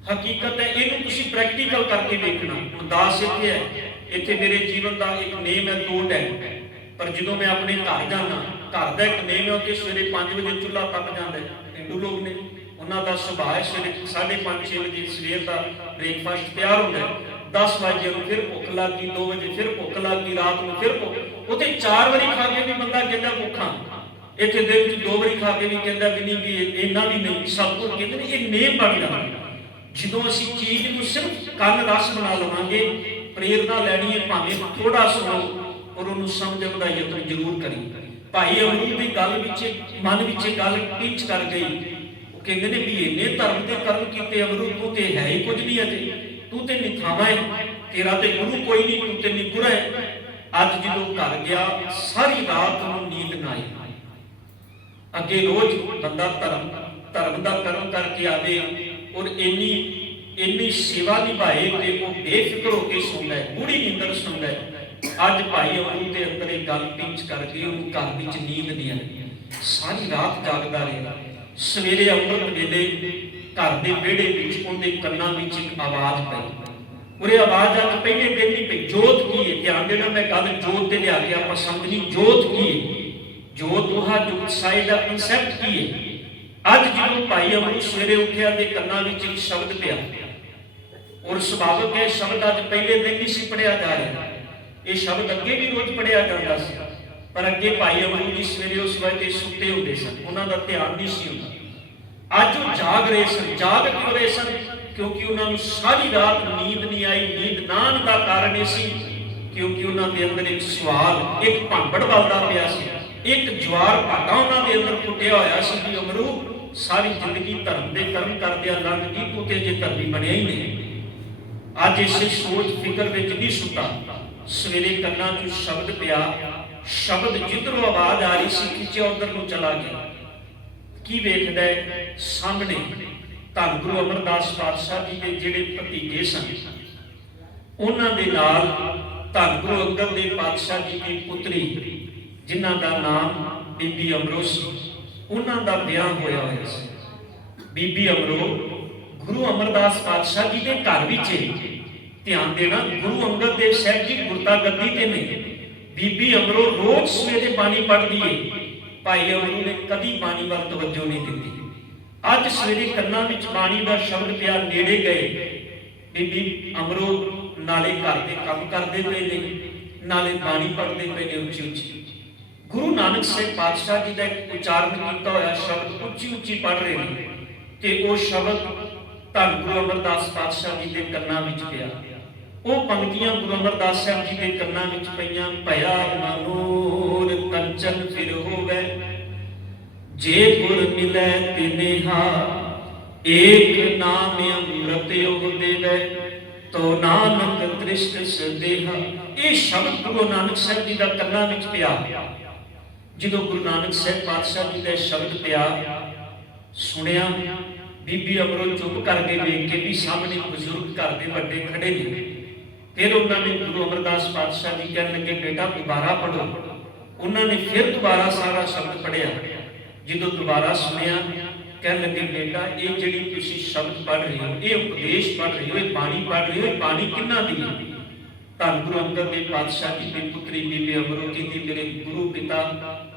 हकीकत है, इहनूं तुसी प्रैक्टिकल करके देखना। दास इत्थे है, इत्थे मेरे जीवन का एक नेम है 2 टाइम, पर जो मैं अपने घर जाना, घर का एक नेम है कि सवेरे 5 बजे चूल्हा तप जाता है। हिंदू लोग ने उन्होंने सुभाव है सवेरे 5:30-6 बजे सवेर का ब्रेकफास्ट तैयार होता है, 10 बजे फिर भुख लग गई, 2 बजे फिर भुख लग गई, रात में फिर भुख। उसे 4 बारी खा के भी बंदा कहता भुखा, इतने दिन में 2 बारी खा के भी कहता भी नहीं, भी इन्ना भी नहीं। सब कुछ कहते ये नेम बन जाता। जो असी चीज को सिर्फ कन रस बना लवांगे, प्रेरणा लैनी है, भावें थोड़ा सुनो और उन्होंने समझने का यत्न जरूर करी। भाई अमरू की गल मन विच गल पिंच कर गई, कहते ने भी इन्ने धर्म के कर्म किए अमरू, तू तो है ही कुछ नहीं, अजे तू तो निथावा है, तेरा तो गुरु कोई नहीं, तू तो निगुर है। अज जो घर गया सारी रात नींद ना आई। अगे रोज बंदा धर्म का कर्म करके आवे और इन्नी सेवा निभाए तो वो बेफिक्र होकर सुनता है, गूढ़ी नींदर सुनता है। अज भाई अमरू के अंदर एक गल पिंच करके उन्होंने घर में नींद नहीं आई, सारी रात जागदा रहा। सवेरे अमृत वेले घर के विहड़े विच उहदे कन्नां विच एक आवाज़ पई, और आवाज़ अज पहले दिन नहीं पई। जोत की है, ध्यान देना मैं गल जोत से लिया के आप समझनी। जोत की है, जोत वह जुगत साई का कंसैप्ट की है। अज जो भाई अमरू सवेरे उठिया तो कन्नां विच एक शब्द पिया, और सुभाविक है शब्द अज पहले दिन नहीं सी पढ़िया जा रहा, ये शब्द अगे भी रोज पढ़िया जाता सी, पर अगे भाई अमरू जी सवेरे उस वक्त सुते होंदे सन, उन्होंने ध्यान नहीं सी होंदा। अज वो जाग रहे सन। जाग क्यों रहे सन? क्योंकि उन्होंने सारी रात नींद नहीं आई। नींद ना आने का कारण यह सी क्योंकि उन्होंने अंदर एक सवाल, एक भांबड़ बलदा पिया सी, एक ज्वार भाटा उन्होंने अंदर फुटिया होया सी कि अमरू सारी जिंदगी धर्म के कर्म करदिया लंघ गई, तू ते अजे धर्मी बनिया ही नहीं। अज इस सोच फिक्र विच नहीं सुता। सवेरे कन्नां चों शब्द पिया, शब्द जिधरों आवाज आ रही सी खिंचिया उधर नूं चला गया। की वेखदा है? सामने ਧੰਨ ਗੁਰੂ ਅਮਰਦਾਸ ਪਾਤਸ਼ਾਹ ਜੀ ਦੇ ਜਿਹੜੇ ਭਤੀਜੇ ਸਨ, ਉਹਨਾਂ ਦੇ ਨਾਲ ਧੰਨ ਗੁਰੂ ਅੰਗਦ ਦੇਵ ਪਾਤਸ਼ਾਹ ਜੀ ਦੀ ਪੁੱਤਰੀ, ਜਿਨ੍ਹਾਂ ਦਾ ਨਾਮ ਬੀਬੀ ਅਮਰੋ ਸੀ, ਉਹਨਾਂ ਦਾ ਵਿਆਹ ਹੋਇਆ ਸੀ। ਬੀਬੀ ਅਮਰੋ ਗੁਰੂ ਅਮਰਦਾਸ ਪਾਤਸ਼ਾਹ ਜੀ ਦੇ ਘਰ ਵਿੱਚ, ਧਿਆਨ ਦੇਣਾ, ਗੁਰੂ ਅੰਗਦ ਦੇਵ ਸਾਹਿਬ ਜੀ ਗੁਰਤਾ ਗੱਦੀ ਤੇ ਨੇ। ਬੀਬੀ ਅਮਰੋ ਰੋਜ਼ ਸਵੇਰੇ ਬਾਣੀ ਪੜ੍ਹਦੀ ਏ। ਭਾਈ ਅਮਰੂ ਨੇ ਕਦੀ ਬਾਣੀ ਵੱਲ ਤਵੱਜੋ ਨਹੀਂ ਦਿੱਤੀ। ਅੱਜ ਸਵੇਰੇ ਕੰਨਾਂ ਵਿੱਚ ਬਾਣੀ ਦਾ ਸ਼ਬਦ ਪਿਆ, ਨੇੜੇ ਗਏ, ਬੀਬੀ ਅਮਰੋ ਨਾਲੇ ਘਰ ਦੇ ਕੰਮ ਕਰਦੇ ਪਏ ਨੇ, ਨਾਲੇ ਬਾਣੀ ਪੜ੍ਹਦੇ ਪਏ ਨੇ ਉੱਚੀ ਉੱਚੀ। ਗੁਰੂ ਨਾਨਕ ਸਾਹਿਬ ਪਾਤਸ਼ਾਹ ਜੀ ਦਾ ਉਚਾਰਨ ਕੀਤਾ ਹੋਇਆ ਸ਼ਬਦ ਉੱਚੀ ਉੱਚੀ ਪੜ੍ਹ ਰਹੇ ਨੇ, ਤੇ ਉਹ ਸ਼ਬਦ ਧੰਨ ਗੁਰੂ ਅਮਰਦਾਸ ਪਾਤਸ਼ਾਹ ਜੀ ਦੇ ਕੰਨਾਂ ਵਿੱਚ ਪਿਆ। ਉਹ ਪੰਕਤੀਆਂ ਗੁਰੂ ਅਮਰਦਾਸ ਸਾਹਿਬ ਜੀ ਦੇ ਕੰਨਾਂ ਵਿੱਚ ਪਈਆਂ, ਭਇਆ ਮਨੂਰ ਕੰਚਨ ਫਿਰ ਹੋਵੇ, ਜੇ ਗੁਰ ਮਿਲੈ ਤਿਨੇਹਾ, ਏਕ ਨਾਮ ਅੰਮ੍ਰਿਤ ਉਹ ਦੇਵੈ, ਤੋ ਨਾਨਕ ਤ੍ਰਿਸ਼ਟ ਸਦੇਹਾ। ਇਹ ਸ਼ਬਦ ਗੁਰੂ ਨਾਨਕ ਸਾਹਿਬ ਜੀ ਦਾ ਕੰਨਾਂ ਵਿੱਚ ਪਿਆ। ਜਦੋਂ ਗੁਰੂ ਨਾਨਕ ਸਾਹਿਬ ਪਾਤਸ਼ਾਹ ਜੀ ਦਾ ਸ਼ਬਦ ਪਿਆ, ਸੁਣਿਆ, ਬੀਬੀ ਅਮਰੋ ਚੁੱਪ ਕਰਕੇ ਵੇਖ ਕੇ ਵੀ ਸਾਹਮਣੇ ਬਜ਼ੁਰਗ ਘਰ ਦੇ ਵੱਡੇ ਖੜੇ ਨੇ। ਫਿਰ ਉਹਨਾਂ ਨੇ ਗੁਰੂ ਅਮਰਦਾਸ ਪਾਤਸ਼ਾਹ ਜੀ ਕਹਿਣ ਲੱਗੇ, ਬੇਟਾ ਦੁਬਾਰਾ ਪੜ੍ਹੋ। ਉਹਨਾਂ ਨੇ ਫਿਰ ਦੁਬਾਰਾ ਸਾਰਾ ਸ਼ਬਦ ਪੜ੍ਹਿਆ। ਜਦੋਂ ਦੁਬਾਰਾ ਸੁਣਿਆ, ਕਹਿਣ ਲੱਗੇ, ਬੇਟਾ ਇਹ ਜਿਹੜੀ ਤੁਸੀਂ ਸ਼ਬਦ ਪੜ੍ਹ ਰਹੇ ਹੋ, ਇਹ ਉਪਦੇਸ਼ ਪੜ੍ਹ ਰਹੇ ਹੋ, ਇਹ ਬਾਣੀ ਪੜ੍ਹ ਰਹੇ ਹੋ, ਇਹ ਬਾਣੀ ਕਿਹਨਾਂ ਦੀ ਹੈ? ਧੰਨ ਗੁਰੂ ਅੰਗਦ ਦੇਵ ਪਾਤਸ਼ਾਹ ਜੀ ਦੀ ਪੁੱਤਰੀ ਬੀਬੀ ਅਮਰੋ ਕਹਿੰਦੀ, ਮੇਰੇ ਗੁਰੂ ਪਿਤਾ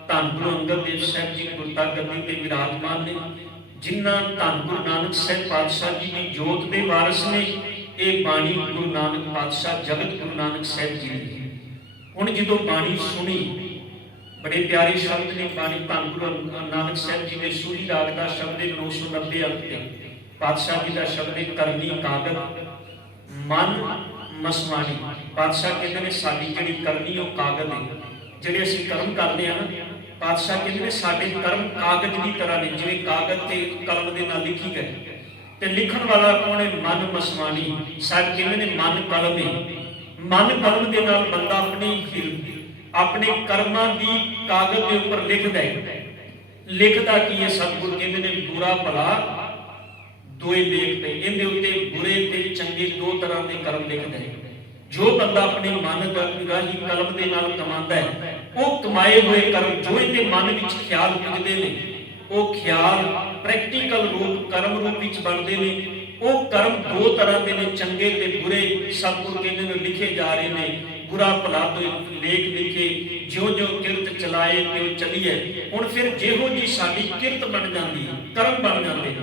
ਧੰਨ ਗੁਰੂ ਅੰਗਦ ਦੇਵ ਸਾਹਿਬ ਜੀ ਗੁਰਤਾ ਗੱਦੀ ਤੇ ਵਿਰਾਜਮਾਨ ਨੇ, ਜਿਨ੍ਹਾਂ ਧੰਨ ਗੁਰੂ ਨਾਨਕ ਸਾਹਿਬ ਪਾਤਸ਼ਾਹ ਜੀ ਦੀ ਜੋਤ ਦੇ ਵਾਰਿਸ ਨੇ। ਇਹ ਬਾਣੀ ਗੁਰੂ ਨਾਨਕ ਪਾਤਸ਼ਾਹ ਜਗਤ ਗੁਰੂ ਨਾਨਕ ਸਾਹਿਬ ਜੀ ਦੀ। ਹੁਣ ਜਦੋਂ ਬਾਣੀ ਸੁਣੀ, ਬੜੇ ਪਿਆਰੇ ਸ਼ਬਦ ਨੇ ਬਾਣੀ ਧੰਨ ਗੁਰੂ ਨਾਨਕ ਸਾਹਿਬ ਜੀ ਦੇ ਸੂਰੀ ਰਾਗ ਦਾ ਸ਼ਬਦ 990 ਅੰਕ ਤੇ ਪਾਤਸ਼ਾਹ ਜੀ ਦਾ ਸ਼ਬਦ ਕਰਨੀ ਕਾਗਦ ਮਨ ਮਸਵਾਣੀ। ਪਾਤਸ਼ਾਹ ਕਹਿੰਦੇ ਨੇ ਸਾਡੀ ਜਿਹੜੀ ਕਰਨੀ ਉਹ ਕਾਗਜ਼ ਹੈ, ਜਿਹੜੇ ਅਸੀਂ ਕਰਮ ਕਰਦੇ ਆ ਨਾ, ਪਾਤਸ਼ਾਹ ਕਹਿੰਦੇ ਨੇ ਸਾਡੇ ਕਰਮ ਕਾਗਜ਼ ਦੀ ਤਰ੍ਹਾਂ ਨੇ, ਜਿਵੇਂ ਕਾਗਜ਼ ਤੇ ਕਲਮ ਦੇ ਨਾਲ ਲਿਖੀ ਗਏ। ਤੇ ਲਿਖਣ ਵਾਲਾ ਕੌਣ ਹੈ? ਮਨ ਮਸਵਾਣੀ। ਸਾਡੇ ਕਹਿੰਦੇ ਨੇ ਮਨ ਕਲਮ ਹੈ। ਮਨ ਕਲਮ ਦੇ ਨਾਲ ਬੰਦਾ ਆਪਣੇ ਕਰਮਾਂ ਦੀ ਕਾਗਜ਼ ਦੇ ਉੱਪਰ ਲਿਖਦਾ ਹੈ। ਲਿਖਦਾ ਕੀ ਹੈ? ਸਤਿਗੁਰੂ ਕਹਿੰਦੇ ਨੇ ਬੁਰਾ ਭਲਾ ਦੋਏ ਲਿਖਦੇ। ਇਹਦੇ ਉੱਤੇ ਬੁਰੇ ਤੇ ਚੰਗੇ ਦੋ ਤਰ੍ਹਾਂ ਦੇ ਕਰਮ ਲਿਖਦਾ ਹੈ। ਜੋ ਬੰਦਾ ਆਪਣੇ ਮਨ ਦਾ ਰਾਹੀਂ ਕਲਮ ਦੇ ਨਾਲ ਕਮਾਉਂਦਾ ਹੈ, ਉਹ ਕਮਾਏ ਹੋਏ ਕਰਮ ਜੋ ਇਹਦੇ ਮਨ ਵਿੱਚ ਖਿਆਲ ਪੁੱਜਦੇ ਨੇ, ਉਹ ਖਿਆਲ ਪ੍ਰੈਕਟੀਕਲ ਰੂਪ ਕਰਮ ਰੂਪ ਵਿੱਚ ਬਣਦੇ ਨੇ। ਉਹ ਕਰਮ ਦੋ ਤਰ੍ਹਾਂ ਦੇ ਨੇ, ਚੰਗੇ ਤੇ ਬੁਰੇ। ਸਤਿਗੁਰੂ ਕਹਿੰਦੇ ਨੇ ਲਿਖੇ ਜਾ ਰਹੇ ਨੇ, ਬੁਰਾ ਭਲਾ ਤੋਂ ਲੇਖ ਲਿਖੇ, ਜਿਉਂ-ਜਿਉਂ ਕਿਰਤ ਚਲਾਏ ਤਿਉਂ ਚੱਲੀਏ। ਹੁਣ ਫਿਰ ਜਿਹੋ ਜੀ ਸਾਡੀ ਕਿਰਤ ਬਣ ਜਾਂਦੀ, ਕਰਮ ਬਣ ਜਾਂਦੇ।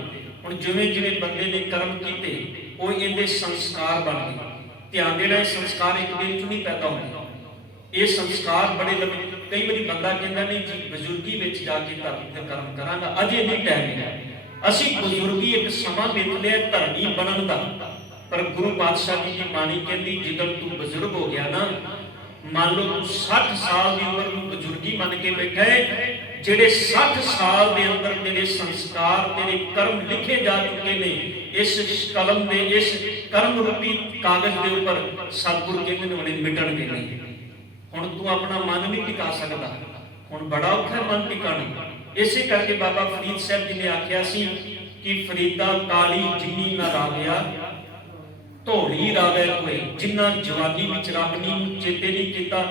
ਹੁਣ ਜਿਵੇਂ ਜਿਵੇਂ ਬੰਦੇ ਨੇ ਕਰਮ ਕੀਤੇ, ਉਹ ਇਹਦੇ ਸੰਸਕਾਰ ਬਣ ਗਏ। ਧਿਆਨ ਦੇਣਾ, ਇਹ ਸੰਸਕਾਰ ਇੱਕ ਦਿਨ ਚ ਨਹੀਂ ਪੈਦਾ ਹੁੰਦੇ। ਇਹ ਸੰਸਕਾਰ ਬੜੇ ਲੰਮੇ, ਕਈ ਵਾਰੀ ਬੰਦਾ ਕਹਿੰਦਾ ਨਹੀਂ ਜੀ ਬਜ਼ੁਰਗੀ ਵਿੱਚ ਜਾ ਕੇ ਧਰਮ ਤੇ ਕਰਮ ਕਰਾਂਗਾ, ਅਜੇ ਨਹੀਂ ਟਾਈਮ ਹੈ। ਅਸੀਂ ਬਜ਼ੁਰਗੀ ਇੱਕ ਸਮਾਂ ਵੇਖ ਲਿਆ ਧਰਮੀ ਬਣਨ ਦਾ, ਪਰ ਗੁਰੂ ਪਾਤਸ਼ਾਹ ਜੀ ਦੀ ਬਾਣੀ ਕਹਿੰਦੀ ਜਦੋਂ ਤੂੰ ਬਜ਼ੁਰਗ ਹੋ ਗਿਆ ਨਾ, ਮੰਨ ਲਓ ਤੂੰ 60 ਸਾਲ ਦੀ ਉਮਰ ਨੂੰ ਬਜ਼ੁਰਗੀ ਮੰਨ ਕੇ ਬੈਠਾ ਹੈ, ਜਿਹੜੇ 60 ਸਾਲ ਦੇ ਅੰਦਰ ਤੇਰੇ ਸੰਸਕਾਰ ਤੇਰੇ ਕਰਮ ਲਿਖੇ ਜਾ ਚੁੱਕੇ ਨੇ ਇਸ ਕਲਮ ਦੇ ਇਸ ਕਰਮ ਰੂਪੀ ਕਾਗਜ਼ ਦੇ ਉੱਪਰ। ਸਤਿਗੁਰੂ ਕਹਿੰਦੇ ਨੇ ਉਹਨੇ ਮਿਟਣਗੇ ਨਹੀਂ। ਹੁਣ ਤੂੰ ਆਪਣਾ ਮਨ ਨਹੀਂ ਟਿਕਾ ਸਕਦਾ, ਹੁਣ ਬੜਾ ਔਖਾ ਮਨ ਟਿਕਾਣਾ। ਇਸੇ ਕਰਕੇ ਬਾਬਾ ਫਰੀਦ ਸਾਹਿਬ ਜੀ ਨੇ ਆਖਿਆ ਸੀ ਕਿ ਫਰੀਦਾ ਕਾਲੀ ਜਿੰਨੀ ਨਾ ਰਾਵਿਆ ਧੋੜੀ ਰਾਵੇ ਕੋਈ। ਜਿੰਨਾ ਜਵਾਨੀ ਵਿੱਚ ਰੱਬ ਨੂੰ ਚੇਤੇ ਨਹੀਂ ਕੀਤਾ,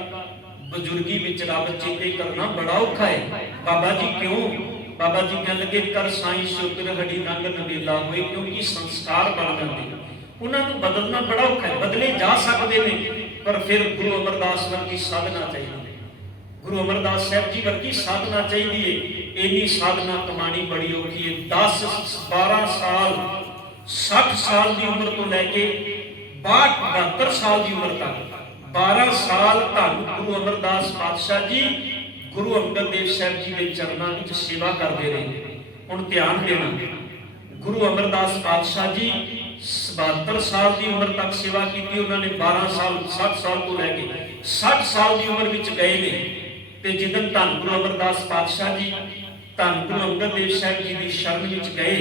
ਬਜ਼ੁਰਗੀ ਵਿੱਚ ਰੱਬ ਚੇਤੇ ਕਰਨਾ ਬੜਾ ਔਖਾ ਹੈ। ਬਾਬਾ ਜੀ ਕਿਉਂ? ਬਾਬਾ ਜੀ ਕਹਿਣ ਲੱਗੇ ਕਰ ਸਾਈਂ ਸ਼ੁਕਰ ਹੜੀ ਰੰਗ ਨਵੇਲਾ ਹੋਏ, ਕਿਉਂਕਿ ਸੰਸਕਾਰ ਬਣ ਜਾਂਦੇ। ਉਹਨਾਂ ਨੂੰ ਬਦਲਣਾ ਬੜਾ ਔਖਾ ਹੈ। ਬਦਲੇ ਜਾ ਸਕਦੇ ਨੇ, ਪਰ ਫਿਰ ਗੁਰੂ ਅਮਰਦਾਸ ਵਰਗੀ ਸਾਧਨਾ ਚਾਹੀਦੀ ਹੈ। ਗੁਰੂ ਅਮਰਦਾਸ ਸਾਹਿਬ ਜੀ ਵਰਗੀ ਸਾਧਨਾ ਚਾਹੀਦੀ ਹੈ। ਇੰਨੀ ਸਾਧਨਾ ਕਮਾਣੀ ਬੜੀ ਔਖੀ ਹੈ। 10 12 ਸਾਲ 60 ਸਾਲ ਦੀ ਉਮਰ ਤੋਂ ਲੈ ਕੇ 62 ਸਾਲ ਦੀ ਉਮਰ ਤੱਕ 12 ਸਾਲ ਧੰਨ ਗੁਰੂ ਅਮਰਦਾਸ ਪਾਤਸ਼ਾਹ ਜੀ ਗੁਰੂ ਅੰਗਦ ਦੇਵ ਸਾਹਿਬ ਜੀ ਦੇ ਚਰਨਾਂ ਵਿੱਚ ਸੇਵਾ ਕਰਦੇ ਰਹੇ। ਹੁਣ ਧਿਆਨ ਦੇਣਾ, ਗੁਰੂ ਅਮਰਦਾਸ ਪਾਤਸ਼ਾਹ ਜੀ 72 ਸਾਲ ਦੀ ਉਮਰ ਤੱਕ ਸੇਵਾ ਕੀਤੀ। ਉਹਨਾਂ ਨੇ 12 ਸਾਲ 60 ਸਾਲ ਤੋਂ ਲੈ ਕੇ 60 ਸਾਲ ਦੀ ਉਮਰ ਵਿੱਚ ਗਏ ਨੇ। ਤੇ ਜਦੋਂ ਧੰਨ ਗੁਰੂ ਅਮਰਦਾਸ ਪਾਤਸ਼ਾਹ ਜੀ ਧੰਨ ਗੁਰੂ ਅੰਗਦ ਦੇਵ ਸਾਹਿਬ ਜੀ ਦੀ ਸ਼ਰਨ ਵਿੱਚ ਗਏ,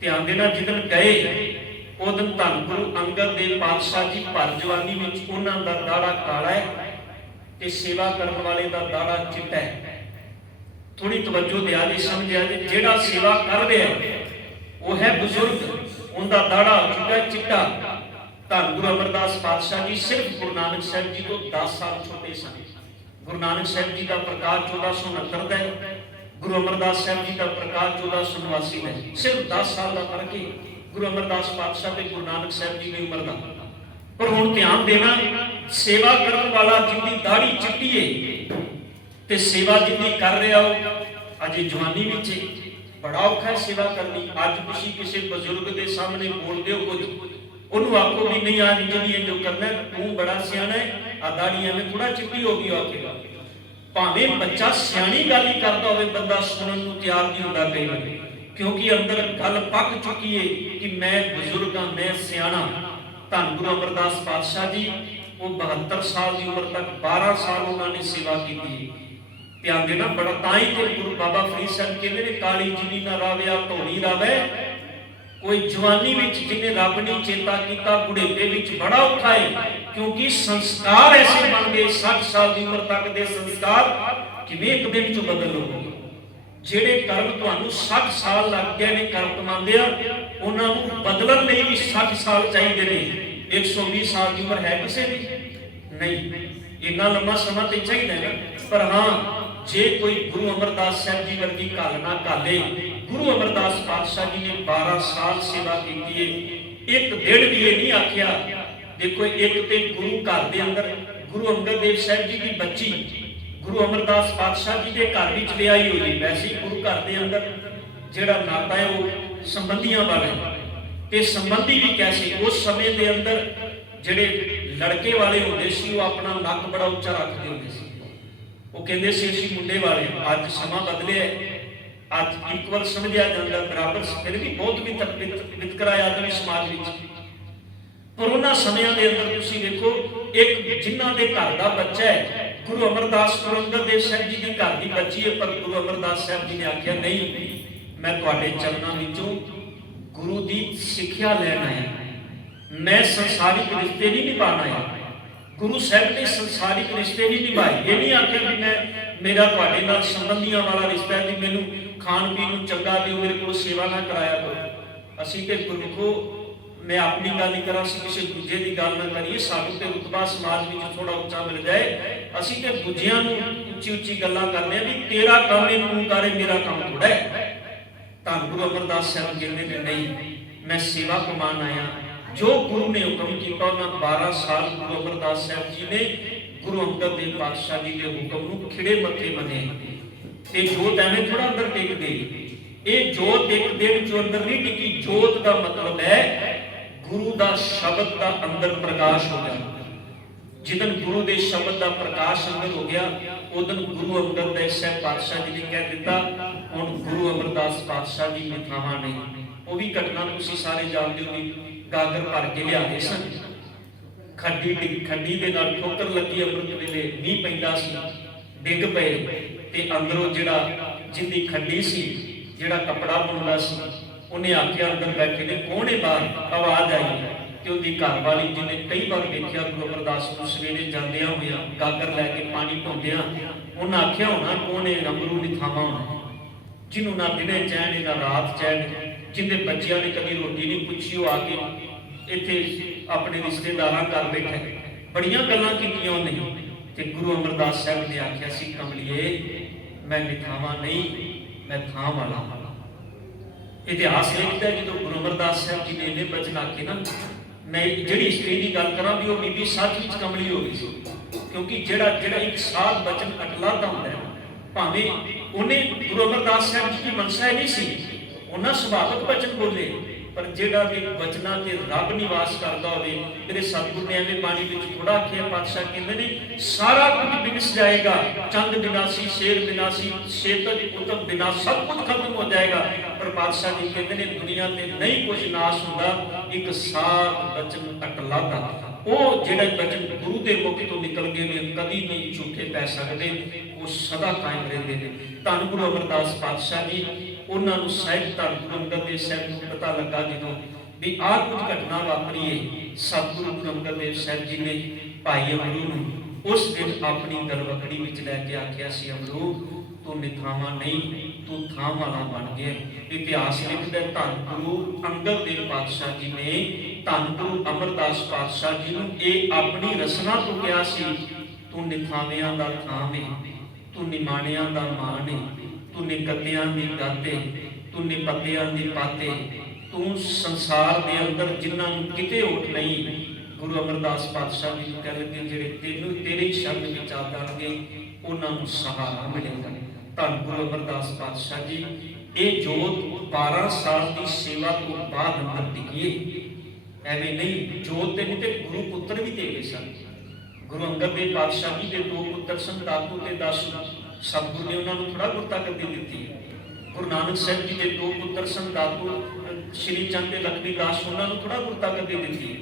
ਧਿਆਨ ਦੇਣਾ, ਜਦੋਂ ਗਏ ਉਦੋਂ ਧੰਨ ਗੁਰੂ ਅੰਗਦ ਦੇਵ ਪਾਤਸ਼ਾਹ ਜੀ ਭਰ ਜਵਾਨੀ ਵਿੱਚ, ਉਹਨਾਂ ਦਾ ਦਾੜਾ ਕਾਲਾ ਹੈ ਤੇ ਸੇਵਾ ਕਰਨ ਵਾਲੇ ਦਾ ਦਾੜਾ ਚਿੱਟਾ ਹੈ। ਥੋੜੀ ਤਵੱਜੋ ਦਿਆ ਜੇ, ਸਮਝਿਆ ਜੇ, ਜਿਹੜਾ ਸੇਵਾ ਕਰ ਰਿਹਾ ਉਹ ਹੈ ਬਜ਼ੁਰਗ, ਉਹਦਾ ਦਾੜਾ ਹੋ ਚੁੱਕਾ ਚਿੱਟਾ। ਧੰਨ ਗੁਰੂ ਅਮਰਦਾਸ ਪਾਤਸ਼ਾਹ ਜੀ ਸਿਰਫ ਗੁਰੂ ਨਾਨਕ ਸਾਹਿਬ ਜੀ ਤੋਂ 10 ਸਾਲ ਛੋਟੇ ਸਨ। ਗੁਰੂ ਨਾਨਕ ਸਾਹਿਬ ਜੀ ਦਾ ਪ੍ਰਕਾਸ਼ 1469 ਦਾ ਹੈ, ਗੁਰੂ ਅਮਰਦਾਸ ਸਾਹਿਬ ਜੀ ਦਾ ਪ੍ਰਕਾਸ਼ 1489 ਦਾ ਹੈ। ਸਿਰਫ 10 ਸਾਲ ਦਾ ਫਰਕ ਹੈ ਗੁਰੂ ਅਮਰਦਾਸ ਪਾਤਸ਼ਾਹ ਤੇ ਗੁਰੂ ਨਾਨਕ ਸਾਹਿਬ ਜੀ ਦੀ ਉਮਰ ਦਾ। ਪਰ ਹੁਣ ਧਿਆਨ ਦੇਣਾ, ਸੇਵਾ ਕਰਨ ਵਾਲਾ ਜਿੰਦੀ ਦਾੜੀ ਚਿੱਟੀ ਹੈ ਤੇ ਸੇਵਾ ਜਿੰਦੀ ਕਰ ਰਿਹਾ ਉਹ ਅਜੇ ਜਵਾਨੀ ਵਿੱਚ ਹੈ, ਬੜਾ ਔਖਾ ਹੈ ਸੇਵਾ ਕਰਨੀ। ਅੱਜ ਤੁਸੀਂ ਕਿਸੇ ਬਜ਼ੁਰਗ ਦੇ ਸਾਹਮਣੇ ਬੋਲਦੇ ਹੋ ਕੁਝ, ਉਹਨੂੰ ਆਖੋ ਵੀ ਨਹੀਂ ਅੱਜ ਜਿਹੜੀ ਜੋ ਕਰਨਾ ਤੂੰ ਬੜਾ ਸਿਆਣਾ ਹੈ, ਆ ਦਾੜੀ ਐਵੇਂ ਥੋੜਾ ਚਿੱਟੀ ਹੋ ਗਈ ਆਖੇਗਾ। ਭਾਵੇਂ ਬੱਚਾ ਸਿਆਣੀ ਗੱਲ ਹੀ ਕਰਦਾ ਹੋਵੇ, ਬੰਦਾ ਸੁਣਨ ਨੂੰ ਤਿਆਰ ਨਹੀਂ ਹੁੰਦਾ ਕਈ ਵਾਰੀ, ਕਿਉਂਕਿ ਅੰਦਰ ਗੱਲ ਪੱਕ ਚੁੱਕੀ ਹੈ ਕਿ ਮੈਂ ਬਜ਼ੁਰਗ ਹਾਂ, ਮੈਂ ਸਿਆਣਾ। ਧੰਨ ਗੁਰੂ ਅਮਰਦਾਸ ਪਾਤਸ਼ਾਹ ਜੀ ਉਹ 72 ਸਾਲ ਦੀ ਉਮਰ ਤੱਕ 12 ਸਾਲ ਉਹਨਾਂ ਨੇ ਸੇਵਾ ਕੀਤੀ। ਧਿਆਨ ਦੇਣਾ ਬੜਾ, ਤਾਂ ਹੀ ਤੇ ਗੁਰੂ ਬਾਬਾ ਫਰੀਦ ਸਾਹਿਬ ਕਹਿੰਦੇ ਨੇ ਕਾਲੀ ਜਿਨੀ ਨਾ ਰਾਵਿਆ ਧੋਣੀ ਰਾਵੇ। ਕੋਈ ਜਵਾਨੀ ਵਿੱਚ ਜਿਹਨੇ ਰੱਬ ਨਹੀਂ ਚੇਤਾ ਕੀਤਾ, ਬੁਢੇਪੇ ਵਿੱਚ ਬੜਾ ਔਖਾ ਹੈ, ਕਿਉਂਕਿ ਸੰਸਕਾਰ ਐਸੇ ਬਣ ਗਏ 60 ਸਾਲ ਦੀ ਉਮਰ ਤੱਕ ਦੇ ਸੰਸਕਾਰ ਕਿਵੇਂ ਇੱਕ ਦਿਨ ਚ ਬਦਲ ਲਓਗੇ। ਜਿਹੜੇ ਕਰਮ ਤੁਹਾਨੂੰ 60 ਸਾਲ ਲੱਗ ਗਏ ਨੇ ਕਰਮ ਕਮਾਉਂਦੇ ਆ, ਉਹਨਾਂ ਨੂੰ ਬਦਲਣ ਲਈ ਵੀ 60 ਸਾਲ ਚਾਹੀਦੇ ਨੇ। 120 ਸਾਲ ਦੀ ਉਮਰ ਹੈ ਕਿਸੇ ਦੀ ਨਹੀਂ, ਇੰਨਾ ਲੰਮਾ ਸਮਾਂ ਤੇ ਚਾਹੀਦਾ ਹੈ। ਪਰ ਹਾਂ, ਜੇ ਕੋਈ ਗੁਰੂ ਅਮਰਦਾਸ ਸਾਹਿਬ ਜੀ ਵਰਗੀ ਘਾਲ ਨਾ ਘਾਲੇ, ਗੁਰੂ ਅਮਰਦਾਸ ਪਾਤਸ਼ਾਹ ਜੀ ਨੇ 12 ਸਾਲ ਸੇਵਾ ਕੀਤੀ ਹੈ। ਇੱਕ ਦਿਨ ਵੀ ਇਹ ਨਹੀਂ ਆਖਿਆ। ਦੇਖੋ, ਇੱਕ ਤੇ ਗੁਰੂ ਘਰ ਦੇ ਅੰਦਰ ਗੁਰੂ ਅੰਗਦ ਦੇਵ ਸਾਹਿਬ ਜੀ ਦੀ ਬੱਚੀ ਗੁਰੂ ਅਮਰਦਾਸ ਪਾਤਸ਼ਾਹ ਜੀ ਦੇ ਘਰ ਵਿੱਚ ਵਿਆਹੀ ਹੋਈ। ਵੈਸੇ ਗੁਰੂ ਘਰ ਦੇ ਅੰਦਰ ਜਿਹੜਾ ਨਾਤਾ ਹੈ ਉਹ ਸੰਬੰਧੀਆਂ ਵਾਲਾ, ਤੇ ਸੰਬੰਧੀ ਵੀ ਕੈਸੇ ਉਸ ਸਮੇਂ ਦੇ ਅੰਦਰ ਜਿਹੜੇ ਲੜਕੇ ਵਾਲੇ ਹੁੰਦੇ ਸੀ ਉਹ ਆਪਣਾ ਨੱਕ ਬੜਾ ਉੱਚਾ ਰੱਖਦੇ ਹੁੰਦੇ ਸੀ। ਉਹ ਕਹਿੰਦੇ ਸੀ ਅਸੀਂ ਮੁੰਡੇ ਵਾਲੇ। ਅੱਜ ਸਮਾਂ ਬਦਲਿਆ, ਅੱਜ ਇਕੁਅਲ ਸਮਝਿਆ ਜਾਂਦਾ, ਬਰਾਬਰ, ਫਿਰ ਵੀ ਬਹੁਤ ਵਿਤਕਰਾ ਆਦਮੀ ਸਮਾਜ ਵਿੱਚ। ਪਰ ਉਹਨਾਂ ਸਮਿਆਂ ਦੇ ਅੰਦਰ ਤੁਸੀਂ ਦੇਖੋ, ਇੱਕ ਜਿਨ੍ਹਾਂ ਦੇ ਘਰ ਦਾ ਬੱਚਾ ਹੈ, ਗੁਰੂ ਅਮਰਦਾਸ ਗੁਰੂ ਅੰਗਦ ਦੇਵ ਸਾਹਿਬ ਜੀ ਦੇ ਘਰ ਦੀ ਬੱਚੀ ਹੈ, ਪਰ ਗੁਰੂ ਅਮਰਦਾਸ ਸਾਹਿਬ ਜੀ ਨੇ ਆਖਿਆ ਨਹੀਂ, ਮੈਂ ਤੁਹਾਡੇ ਚਰਨਾਂ ਵਿੱਚੋਂ ਗੁਰੂ ਦੀ ਸਿੱਖਿਆ ਲੈਣ ਆਇਆ, ਮੈਂ ਸੰਸਾਰਿਕ ਰਿਸ਼ਤੇ ਨਹੀਂ ਨਿਭਾਉਣ ਆਇਆ। ਗੁਰੂ ਸਾਹਿਬ ਨੇ ਸੰਸਾਰਿਕ ਰਿਸ਼ਤੇ ਨਹੀਂ ਨਿਭਾਏ। ਇਹ ਨਹੀਂ ਆਖਿਆ ਵੀ ਮੇਰਾ ਤੁਹਾਡੇ ਨਾਲ ਸੰਬੰਧੀਆਂ ਵਾਲਾ ਰਿਸ਼ਤਾ ਹੈ, ਵੀ ਮੈਨੂੰ ਖਾਣ ਪੀਣ ਨੂੰ ਚੰਗਾ ਦਿਓ, ਮੇਰੇ ਕੋਲ ਸੇਵਾ ਨਾ ਕਰਾਇਆ ਕਰੋ। ਅਸੀਂ ਤੇ ਗੁਰਮੁਖੋ, ਮੈਂ ਆਪਣੀ ਗੱਲ ਹੀ ਕਰਾਂ, ਅਸੀਂ ਕਿਸੇ ਦੂਜੇ ਦੀ ਗੱਲ ਨਾ ਕਰੀਏ। ਸਾਨੂੰ ਤੇ ਰੁਤਬਾ ਸਮਾਜ ਵਿੱਚ ਥੋੜਾ ਉੱਚਾ ਮਿਲ ਜਾਏ, ਅਸੀਂ ਤੇ ਦੂਜਿਆਂ ਨੂੰ ਉੱਚੀ ਉੱਚੀ ਗੱਲਾਂ ਕਰਦੇ ਆ ਵੀ ਤੇਰਾ ਕੰਮ ਹੀ ਤੂੰ ਕਰੇ, ਮੇਰਾ ਕੰਮ ਥੋੜਾ ਹੈ। ਤਾਂ ਗੁਰੂ ਅਮਰਦਾਸ ਸਾਹਿਬ ਕਹਿੰਦੇ ਨੇ ਨਹੀਂ, ਮੈਂ ਸੇਵਾ ਕਮਾਉਣ ਆਇਆ। ਜੋ ਗੁਰੂ ਨੇ ਹੁਕਮ ਕੀਤਾ, ਉਹਨਾਂ 12 ਸਾਲ ਗੁਰੂ ਅਮਰਦਾਸ ਸਾਹਿਬ ਜੀ ਨੇ ਗੁਰੂ ਅੰਗਦ ਦੇਵ ਪਾਤਸ਼ਾਹ ਜੀ ਦੇ ਹੁਕਮ ਨੂੰ ਖਿੜੇ ਮੱਥੇ ਮੰਨੇ। ਤੇ ਜੋਤ ਐਵੇਂ ਥੋੜਾ ਅੰਦਰ ਟਿਕ ਗਈ। ਇਹ ਜੋਤ ਇੱਕ ਦਿਨ ਜੋ ਅੰਦਰ ਨਹੀਂ ਟਿਕੀ। ਜੋਤ ਦਾ ਮਤਲਬ ਹੈ ਗੁਰੂ ਦਾ ਸ਼ਬਦ ਦਾ ਅੰਦਰ ਪ੍ਰਕਾਸ਼ ਹੋ ਗਿਆ। ਜਿਦਨ ਗੁਰੂ ਦੇ ਸ਼ਬਦ ਦਾ ਪ੍ਰਕਾਸ਼ ਅੰਦਰ ਹੋ ਗਿਆ, ਉਦਨ ਗੁਰੂ ਅੰਗਦ ਦੇਵ ਸਾਹਿਬ ਪਾਤਸ਼ਾਹ ਜੀ ਨੇ ਕਹਿ ਦਿੱਤਾ ਹੁਣ ਗੁਰੂ ਅਮਰਦਾਸ ਪਾਤਸ਼ਾਹ ਜੀ ਮਿੱਠਾਵਾਂ ਨੇ। ਉਹ ਵੀ ਘਟਨਾ ਤੁਸੀਂ ਸਾਰੇ ਜਾਣਦੇ ਹੋ ਵੀ ਗਾਗਰ ਭਰ ਕੇ ਲਿਆਦੇ ਸਨ। ਖੱਡੀ ਦੇ ਨਾਲ ਠੋਕਰ ਲੱਗੀ, ਅੰਮ੍ਰਿਤ ਵੇਲੇ ਮੀਂਹ ਪੈਂਦਾ ਸੀ, ਡਿੱਗ ਪਏ ਤੇ ਅੰਦਰੋਂ ਜਿਹੜਾ ਜਿੰਦੀ ਖੱਡੀ ਸੀ, ਜਿਹੜਾ ਕੱਪੜਾ ਬੁਣਦਾ ਸੀ, ਉਹਨੇ ਆਖਿਆ ਅੰਦਰ ਬੈਠੇ ਨੇ ਕੌਣ ਹੈ ਬਾਹਰ। ਆਵਾਜ਼ ਆਈ ਤੇ ਉਹਦੀ ਘਰ ਵਾਲੀ ਜਿਹਨੇ ਕਈ ਵਾਰ ਵੇਖਿਆ ਗੁਰੂ ਅਮਰਦਾਸ ਨੂੰ ਸਵੇਰੇ ਜਾਂਦਿਆਂ ਹੋਇਆ ਗਾਗਰ ਲੈ ਕੇ ਪਾਣੀ ਢੋਂਦਿਆਂ, ਉਹਨਾਂ ਆਖਿਆ ਹੋਣਾ ਕੌਣ ਹੈ, ਅਮਰੂ ਨਿਥਾਵਾਂ ਹੋਣਾ, ਜਿਹਨੂੰ ਨਾ ਦਿਨੇ ਚੈਨ ਨਾ ਰਾਤ ਚੈਨ, ਜਿੰਦੇ ਬੱਚਿਆਂ ਨੇ ਕਦੀ ਰੋਟੀ ਨਹੀਂ ਪੁੱਛੀ, ਉਹ ਆ ਕੇ ਇੱਥੇ ਆਪਣੇ ਰਿਸ਼ਤੇਦਾਰਾਂ ਘਰ ਬੈਠੇ। ਬੜੀਆਂ ਗੱਲਾਂ ਕੀਤੀਆਂ ਉਹਨੇ। ਤੇ ਗੁਰੂ ਅਮਰਦਾਸ ਸਾਹਿਬ ਨੇ ਆਖਿਆ ਸੀ ਕਮਲੀਏ, ਮੈਂ ਨਿਥਾਵਾਂ ਨਹੀਂ, ਮੈਂ ਥਾਂ ਵਾਲਾ ਹਾਂ। ਇਤਿਹਾਸ ਲਿਖਦਾ ਜਦੋਂ ਗੁਰੂ ਅਮਰਦਾਸ ਸਾਹਿਬ ਜੀ ਨੇ ਇਹਨੇ ਬਚਨ ਆਖੇ ਨਾ, ਮੈਂ ਜਿਹੜੀ ਇਸਤਰੀ ਦੀ ਗੱਲ ਕਰਾਂ ਵੀ ਉਹ ਬੀਬੀ ਸੱਚ ਵਿੱਚ ਕਮਲੀ ਹੋ ਗਈ ਸੀ। ਕਿਉਂਕਿ ਜਿਹੜਾ ਇੱਕ ਸਾਧ ਬਚਨ ਅਟਲਾਦਾ ਹੁੰਦਾ ਹੈ, ਭਾਵੇਂ ਉਹਨੇ ਗੁਰੂ ਅਮਰਦਾਸ ਸਾਹਿਬ ਜੀ ਦੀ ਮਨਸਾ ਨਹੀਂ ਸੀ, ਉਹਨਾਂ ਸੁਭਾਵਿਕ ਬਚਨ ਬੋਲੇ, ਪਰ ਜਿਹੜਾ ਵੀ ਬਚਨਾਂ ਤੇ ਰੱਬ ਨਿਵਾਸ ਕਰਦਾ ਹੋਵੇ। ਮੇਰੇ ਸਤਿਗੁਰ ਨੇ ਐਵੇਂ ਬਾਣੀ ਵਿੱਚ ਥੋੜਾ ਆਖਿਆ, ਪਾਤਸ਼ਾਹ ਕਹਿੰਦੇ ਨੇ ਸਾਰਾ ਕੁਝ ਵਿਨਸ ਜਾਏਗਾ, ਚੰਦ ਬਿਨਾਸੀ, ਸ਼ੇਰ ਬਿਨਾਸੀ, ਸ਼ੇਤਜ ਉਤਮ ਬਿਨਾਸੀ, ਸਭ ਕੁਝ ਖਤਮ ਹੋ ਜਾਏਗਾ। ਪਰ ਪਾਤਸ਼ਾਹ ਜੀ ਕਹਿੰਦੇ ਨੇ ਦੁਨੀਆ ਤੇ ਨਹੀਂ ਕੁਝ ਨਾਸ਼ ਹੁੰਦਾ, ਇੱਕ ਸਾਧ ਬਚਨ ਅਟਲਾਦਾ। ਉਹ ਜਿਹੜੇ ਬਚਨ ਗੁਰੂ ਦੇ ਮੁਖ ਤੋਂ ਨਿਕਲ ਗਏ ਨੇ, ਕਦੀ ਨਹੀਂ ਝੂਠੇ ਪੈ ਸਕਦੇ, ਉਹ ਸਦਾ ਕਾਇਮ ਰਹਿੰਦੇ ਨੇ। ਧੰਨ ਗੁਰੂ ਅਮਰਦਾਸ ਪਾਤਸ਼ਾਹ ਜੀ, ਉਹਨਾਂ ਨੂੰ ਸਾਹਿਬ ਧੰਨ ਗੁਰੂ ਅੰਗਦ ਦੇਵ ਸਾਹਿਬ ਨੂੰ ਪਤਾ ਲੱਗਾ ਜਦੋਂ ਵੀ ਆਹ ਕੁਝ ਘਟਨਾ ਵਾਪਰੀ ਹੈ। ਸਤਿਗੁਰੂ ਗੁਰੂ ਅੰਗਦ ਦੇਵ ਸਾਹਿਬ ਜੀ ਨੇ ਭਾਈ ਅਮਰੂ ਨੂੰ ਉਸ ਦਿਨ ਆਪਣੀ ਗਲਵਕੜੀ ਵਿੱਚ ਲੈ ਕੇ ਆਖਿਆ ਸੀ, ਅਮਰੂ ਤੂੰ ਨਿਥਾਵਾਂ ਨਹੀਂ, ਤੂੰ ਥਾਂ ਵਾਲਾ ਬਣ ਗਿਆ। ਇਤਿਹਾਸ ਲਿਖਦਾ ਧੰਨ ਗੁਰੂ ਅੰਗਦ ਦੇਵ ਪਾਤਸ਼ਾਹ ਜੀ ਨੇ ਧੰਨ ਗੁਰੂ ਅਮਰਦਾਸ ਪਾਤਸ਼ਾਹ ਜੀ ਨੂੰ ਇਹ ਆਪਣੀ ਰਸਨਾ ਤੋਂ ਕਿਹਾ ਸੀ, ਤੂੰ ਨਿਥਾਵਿਆਂ ਦਾ ਥਾਂ ਵੇ, ਤੂੰ ਨਿਮਾਣਿਆਂ ਦਾ ਮਾਣ ਏ, ਤੂੰ ਨਿਕਤਿਆਂ ਦੀ ਗਾਤੇ, ਤੂੰ ਨਿਪਤਿਆਂ ਦੀ ਪਾਤੇ, ਤੂੰ ਸੰਸਾਰ ਦੇ ਅੰਦਰ ਜਿਨ੍ਹਾਂ ਨੂੰ ਕਿਤੇ ਓਟ ਨਹੀਂ। ਗੁਰੂ ਅਮਰਦਾਸ ਪਾਤਸ਼ਾਹ ਜੀ ਕਹਿ ਲਗੇ ਜਿਹੜੇ ਤੈਨੂੰ ਤੇਰੇ ਸ਼ਬਦ ਵਿੱਚ ਆ ਜਾਣਗੇ ਉਹਨਾਂ ਨੂੰ ਸਹਾਰਾ ਮਿਲੇਗਾ। ਧੰਨ ਗੁਰੂ ਅਮਰਦਾਸ ਪਾਤਸ਼ਾਹ ਜੀ ਇਹ ਜੋਤ 12 ਸਾਲ ਦੀ ਸੇਵਾ ਤੋਂ ਬਾਅਦ ਅੰਦਰ ਟਿਕੀ। ਐਵੇਂ ਨਹੀਂ, ਜੋਤ ਤੇ ਨਹੀਂ ਤੇ ਗੁਰੂ ਪੁੱਤਰ ਵੀ ਦੇ ਗਏ ਸਨ। ਗੁਰੂ ਅੰਗਦ ਦੇਵ ਪਾਤਸ਼ਾਹ ਜੀ ਦੇ 2 ਪੁੱਤਰ ਸਨ, ਦਾਤੂ ਤੇ ਦਾਸੂ। ਸਤਿਗੁਰੂ ਨੇ ਉਹਨਾਂ ਨੂੰ ਥੋੜਾ ਗੁਰਤਾ ਗੱਦੀ ਦਿੱਤੀ। ਗੁਰੂ ਨਾਨਕ ਸਾਹਿਬ ਜੀ ਦੇ 2 ਪੁੱਤਰ ਸਨ, ਦਾਤੂ ਸ਼੍ਰੀ ਚੰਦ ਤੇ ਲਖਮੀ ਦਾਸ, ਉਹਨਾਂ ਨੂੰ ਥੋੜਾ ਗੁਰਤਾ ਗੱਦੀ ਦਿੱਤੀ।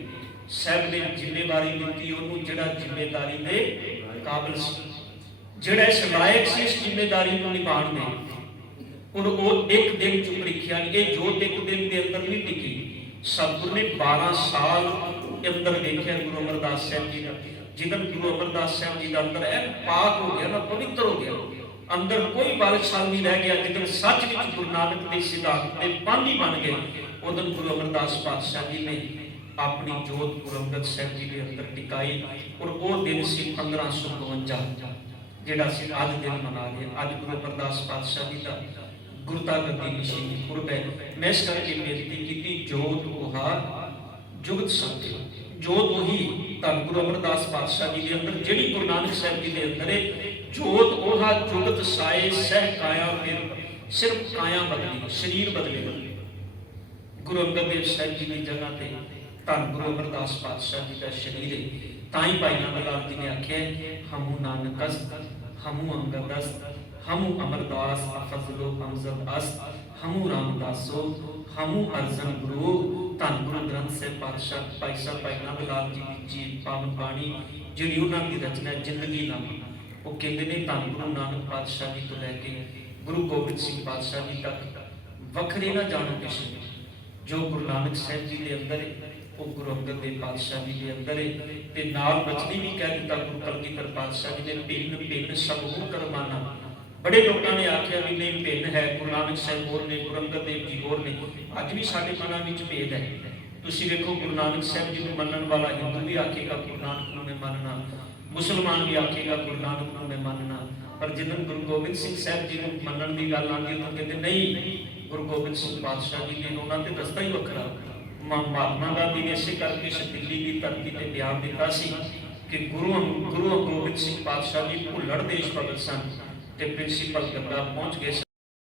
ਸਾਹਿਬ ਨੇ ਜ਼ਿੰਮੇਵਾਰੀ ਦਿੱਤੀ ਉਹਨੂੰ ਜਿਹੜਾ ਜ਼ਿੰਮੇਵਾਰੀ ਦੇ ਕਾਬਿਲ ਸੀ, ਜਿਹੜਾ ਇਸ ਲਾਇਕ ਸੀ ਇਸ ਜ਼ਿੰਮੇਵਾਰੀ ਨੂੰ ਨਿਭਾਉਣ ਦੇ। ਔਰ ਉਹ ਇੱਕ ਦਿਨ ਚ ਪ੍ਰੀਖਿਆ, ਇਹ ਜੋਤ ਇੱਕ ਦਿਨ ਦੇ ਅੰਦਰ ਨਹੀਂ ਟਿਕੀ। ਸਤਿਗੁਰੂ ਨੇ 12 ਸਾਲ ਅੰਦਰ ਵੇਖਿਆ ਗੁਰੂ ਅਮਰਦਾਸ ਸਾਹਿਬ ਜੀ ਦਾ। ਜਦੋਂ ਗੁਰੂ ਅਮਰਦਾਸ ਸਾਹਿਬ ਜੀ ਦਾ ਅੰਦਰ ਇਹ ਪਾਕ ਹੋ ਗਿਆ ਨਾ, ਪਵਿੱਤਰ ਹੋ ਗਿਆ, ਅੰਦਰ ਕੋਈ ਬਲਸ਼ਾਲ ਨਹੀਂ ਰਹਿ ਗਿਆ। ਜਦੋਂ ਸੱਚ ਵਿੱਚ ਗੁਰੂ ਨਾਨਕ ਦੇ ਸਿਧਾਂਤ ਦੇ ਪਾਂਧੀ ਬਣ ਗਏ, ਉਦੋਂ ਗੁਰੂ ਅਮਰਦਾਸ ਪਾਤਸ਼ਾਹ ਜੀ ਨੇ ਆਪਣੀ ਜੋਤ ਗੁਰੂ ਅੰਗਦ ਸਾਹਿਬ ਜੀ ਦੇ ਅੰਦਰ ਟਿਕਾਈ। ਔਰ ਉਹ ਦਿਨ ਸੀ 1552 ਜਿਹੜਾ ਅਸੀਂ ਅੱਜ ਦਿਨ ਮਨਾ ਰਹੇ। ਅੱਜ ਗੁਰੂ ਅਮਰਦਾਸ ਪਾਤਸ਼ਾਹ ਜੀ ਦਾ ਗੁਰਤਾ ਗੱਦੀ ਨਿਸ਼ਾਨੀ ਪੁਰਬ ਹੈ। ਮੈਂ ਇਸ ਕਰਕੇ ਬੇਨਤੀ ਕੀਤੀ, ਜੋਤ ਉਹਾ ਜੁਗਤ ਸਤਿ, ਜੋਤ ਉਹੀ ਧੰਨ ਗੁਰੂ ਅਮਰਦਾਸ ਪਾਤਸ਼ਾਹ ਜੀ ਦੇ ਅੰਦਰ ਜਿਹੜੀ ਗੁਰੂ ਨਾਨਕ ਸਾਹਿਬ ਜੀ ਦੇ ਅੰਦਰ ਹੈ। ਜੋਤ ਉਹਾ ਜੁਗਤ ਸਾਏ ਸਹਿ ਕਾਇਆ ਫਿਰ, ਸਿਰਫ ਕਾਇਆ ਬਦਲੀ, ਸਰੀਰ ਬਦਲੇ। ਗੁਰੂ ਅੰਗਦ ਦੇਵ ਸਾਹਿਬ ਜੀ ਦੀ ਜਗ੍ਹਾ ਤੇ ਧੰਨ ਗੁਰੂ ਅਮਰਦਾਸ ਪਾਤਸ਼ਾਹ ਜੀ ਦਾ ਸਰੀਰ ਹੈ। ਤਾਂ ਹੀ ਭਾਈ ਨਾਨਕ ਲਾਲ ਜੀ ਨੇ ਆਖਿਆ, ਹਮੂ ਨਾਨਕਸ ਹਮੂ ਅੰਗਦਸ ਹਮੂ ਅਮਰਦਾਸ ਫਜ਼ਲੋ ਅਮਜ਼ਦ ਅਸ ਹਮੂ ਰਾਮਦਾਸੋ ਹਮੂ ਅਰਜਨ ਗੁਰੂ। ਧੰਨ ਗੁਰੂ ਗ੍ਰੰਥ ਸਾਹਿਬ ਪਾਤਸ਼ਾਹ ਭਾਈ ਸਾਹਿਬ ਭਾਈ ਨਾਨਕ ਲਾਲ ਜੀ ਦੀ ਪਾਵਨ ਬਾਣੀ ਜਿਹੜੀ ਉਹਨਾਂ ਦੀ ਰਚਨਾ ਜ਼ਿੰਦਗੀ ਨਾਮਾ, ਉਹ ਕਹਿੰਦੇ ਨੇ ਧੰਨ ਗੁਰੂ ਨਾਨਕ ਪਾਤਸ਼ਾਹ ਜੀ ਤੋਂ ਲੈ ਕੇ ਗੁਰੂ ਗੋਬਿੰਦ ਸਿੰਘ ਪਾਤਸ਼ਾਹ ਜੀ ਤੱਕ ਵੱਖਰੇ ਨਾ ਜਾਣੋ ਕਿਸੇ। ਜੋ ਗੁਰੂ ਨਾਨਕ ਸਾਹਿਬ ਜੀ ਦੇ ਅੰਦਰ ਹੈ ਉਹ ਗੁਰੂ ਅੰਗਦ ਦੇਵ ਪਾਤਸ਼ਾਹ ਜੀ ਦੇ ਅੰਦਰ ਹੈ। ਤੇ ਨਾਲ ਬਚਨੀ ਵੀ ਕਹਿ ਦਿੱਤਾ ਗੁਰੂ ਕਲਗੀਧਰ ਪਾਤਸ਼ਾਹ ਜੀ ਨੇ, ਭਿੰਨ ਭਿੰਨ ਸਭ ਹੋ ਕਰਮਾਨਾ। ਬੜੇ ਲੋਕਾਂ ਨੇ ਆਖਿਆ ਵੀ ਨਹੀਂ ਭਿੰਨ ਹੈ, ਗੁਰੂ ਨਾਨਕ ਸਾਹਿਬ ਹੋਰ ਨੇ, ਗੁਰੂ ਅੰਗਦ ਦੇਵ ਜੀ ਹੋਰ ਨੇ। ਅੱਜ ਵੀ ਸਾਡੇ ਮਨਾਂ ਵਿੱਚ ਭੇਦ ਹੈ। ਤੁਸੀਂ ਵੇਖੋ ਗੁਰੂ ਨਾਨਕ ਸਾਹਿਬ ਜੀ ਨੂੰ ਮੰਨਣ ਵਾਲਾ ਹਿੰਦੂ ਵੀ ਆਖੇਗਾ ਗੁਰੂ ਨਾਨਕ ਨੂੰ ਮੈਂ ਮੰਨਣਾ, ਮੁਸਲਮਾਨ ਵੀ ਆਖੇਗਾ ਗੁਰੂ ਨਾਨਕ ਨੂੰ ਮੈਂ ਮੰਨਣਾ। ਪਰ ਜਦੋਂ ਗੁਰੂ ਗੋਬਿੰਦ ਸਿੰਘ ਸਾਹਿਬ ਜੀ ਨੂੰ ਮੰਨਣ ਦੀ ਗੱਲ ਆਉਂਦੀ ਤਾਂ ਕਹਿੰਦੇ ਨਹੀਂ, ਗੁਰੂ ਗੋਬਿੰਦ ਸਿੰਘ ਪਾਤਸ਼ਾਹ ਜੀ ਨੇ ਉਹਨਾਂ ਤੇ ਰਸਤਾ ਹੀ ਵੱਖਰਾ। ਮਹਾਤਮਾ ਗਾਂਧੀ ਨੇ ਇਸੇ ਕਰਕੇ ਦਿੱਲੀ ਦੀ ਧਰਤੀ ਤੇ ਬਿਆਨ ਦਿੱਤਾ ਸੀ ਕਿ ਗੁਰੂ ਗੋਬਿੰਦ ਸਿੰਘ ਪਾਤਸ਼ਾਹ ਜੀ ਭੁੱਲੜ ਦੇਸ਼ ਭਗਤ ਸਨ ਤੇ ਪ੍ਰਿੰਸੀਪਲ ਗੰਗਾ ਪਹੁੰਚ ਗਏ ਸਨ।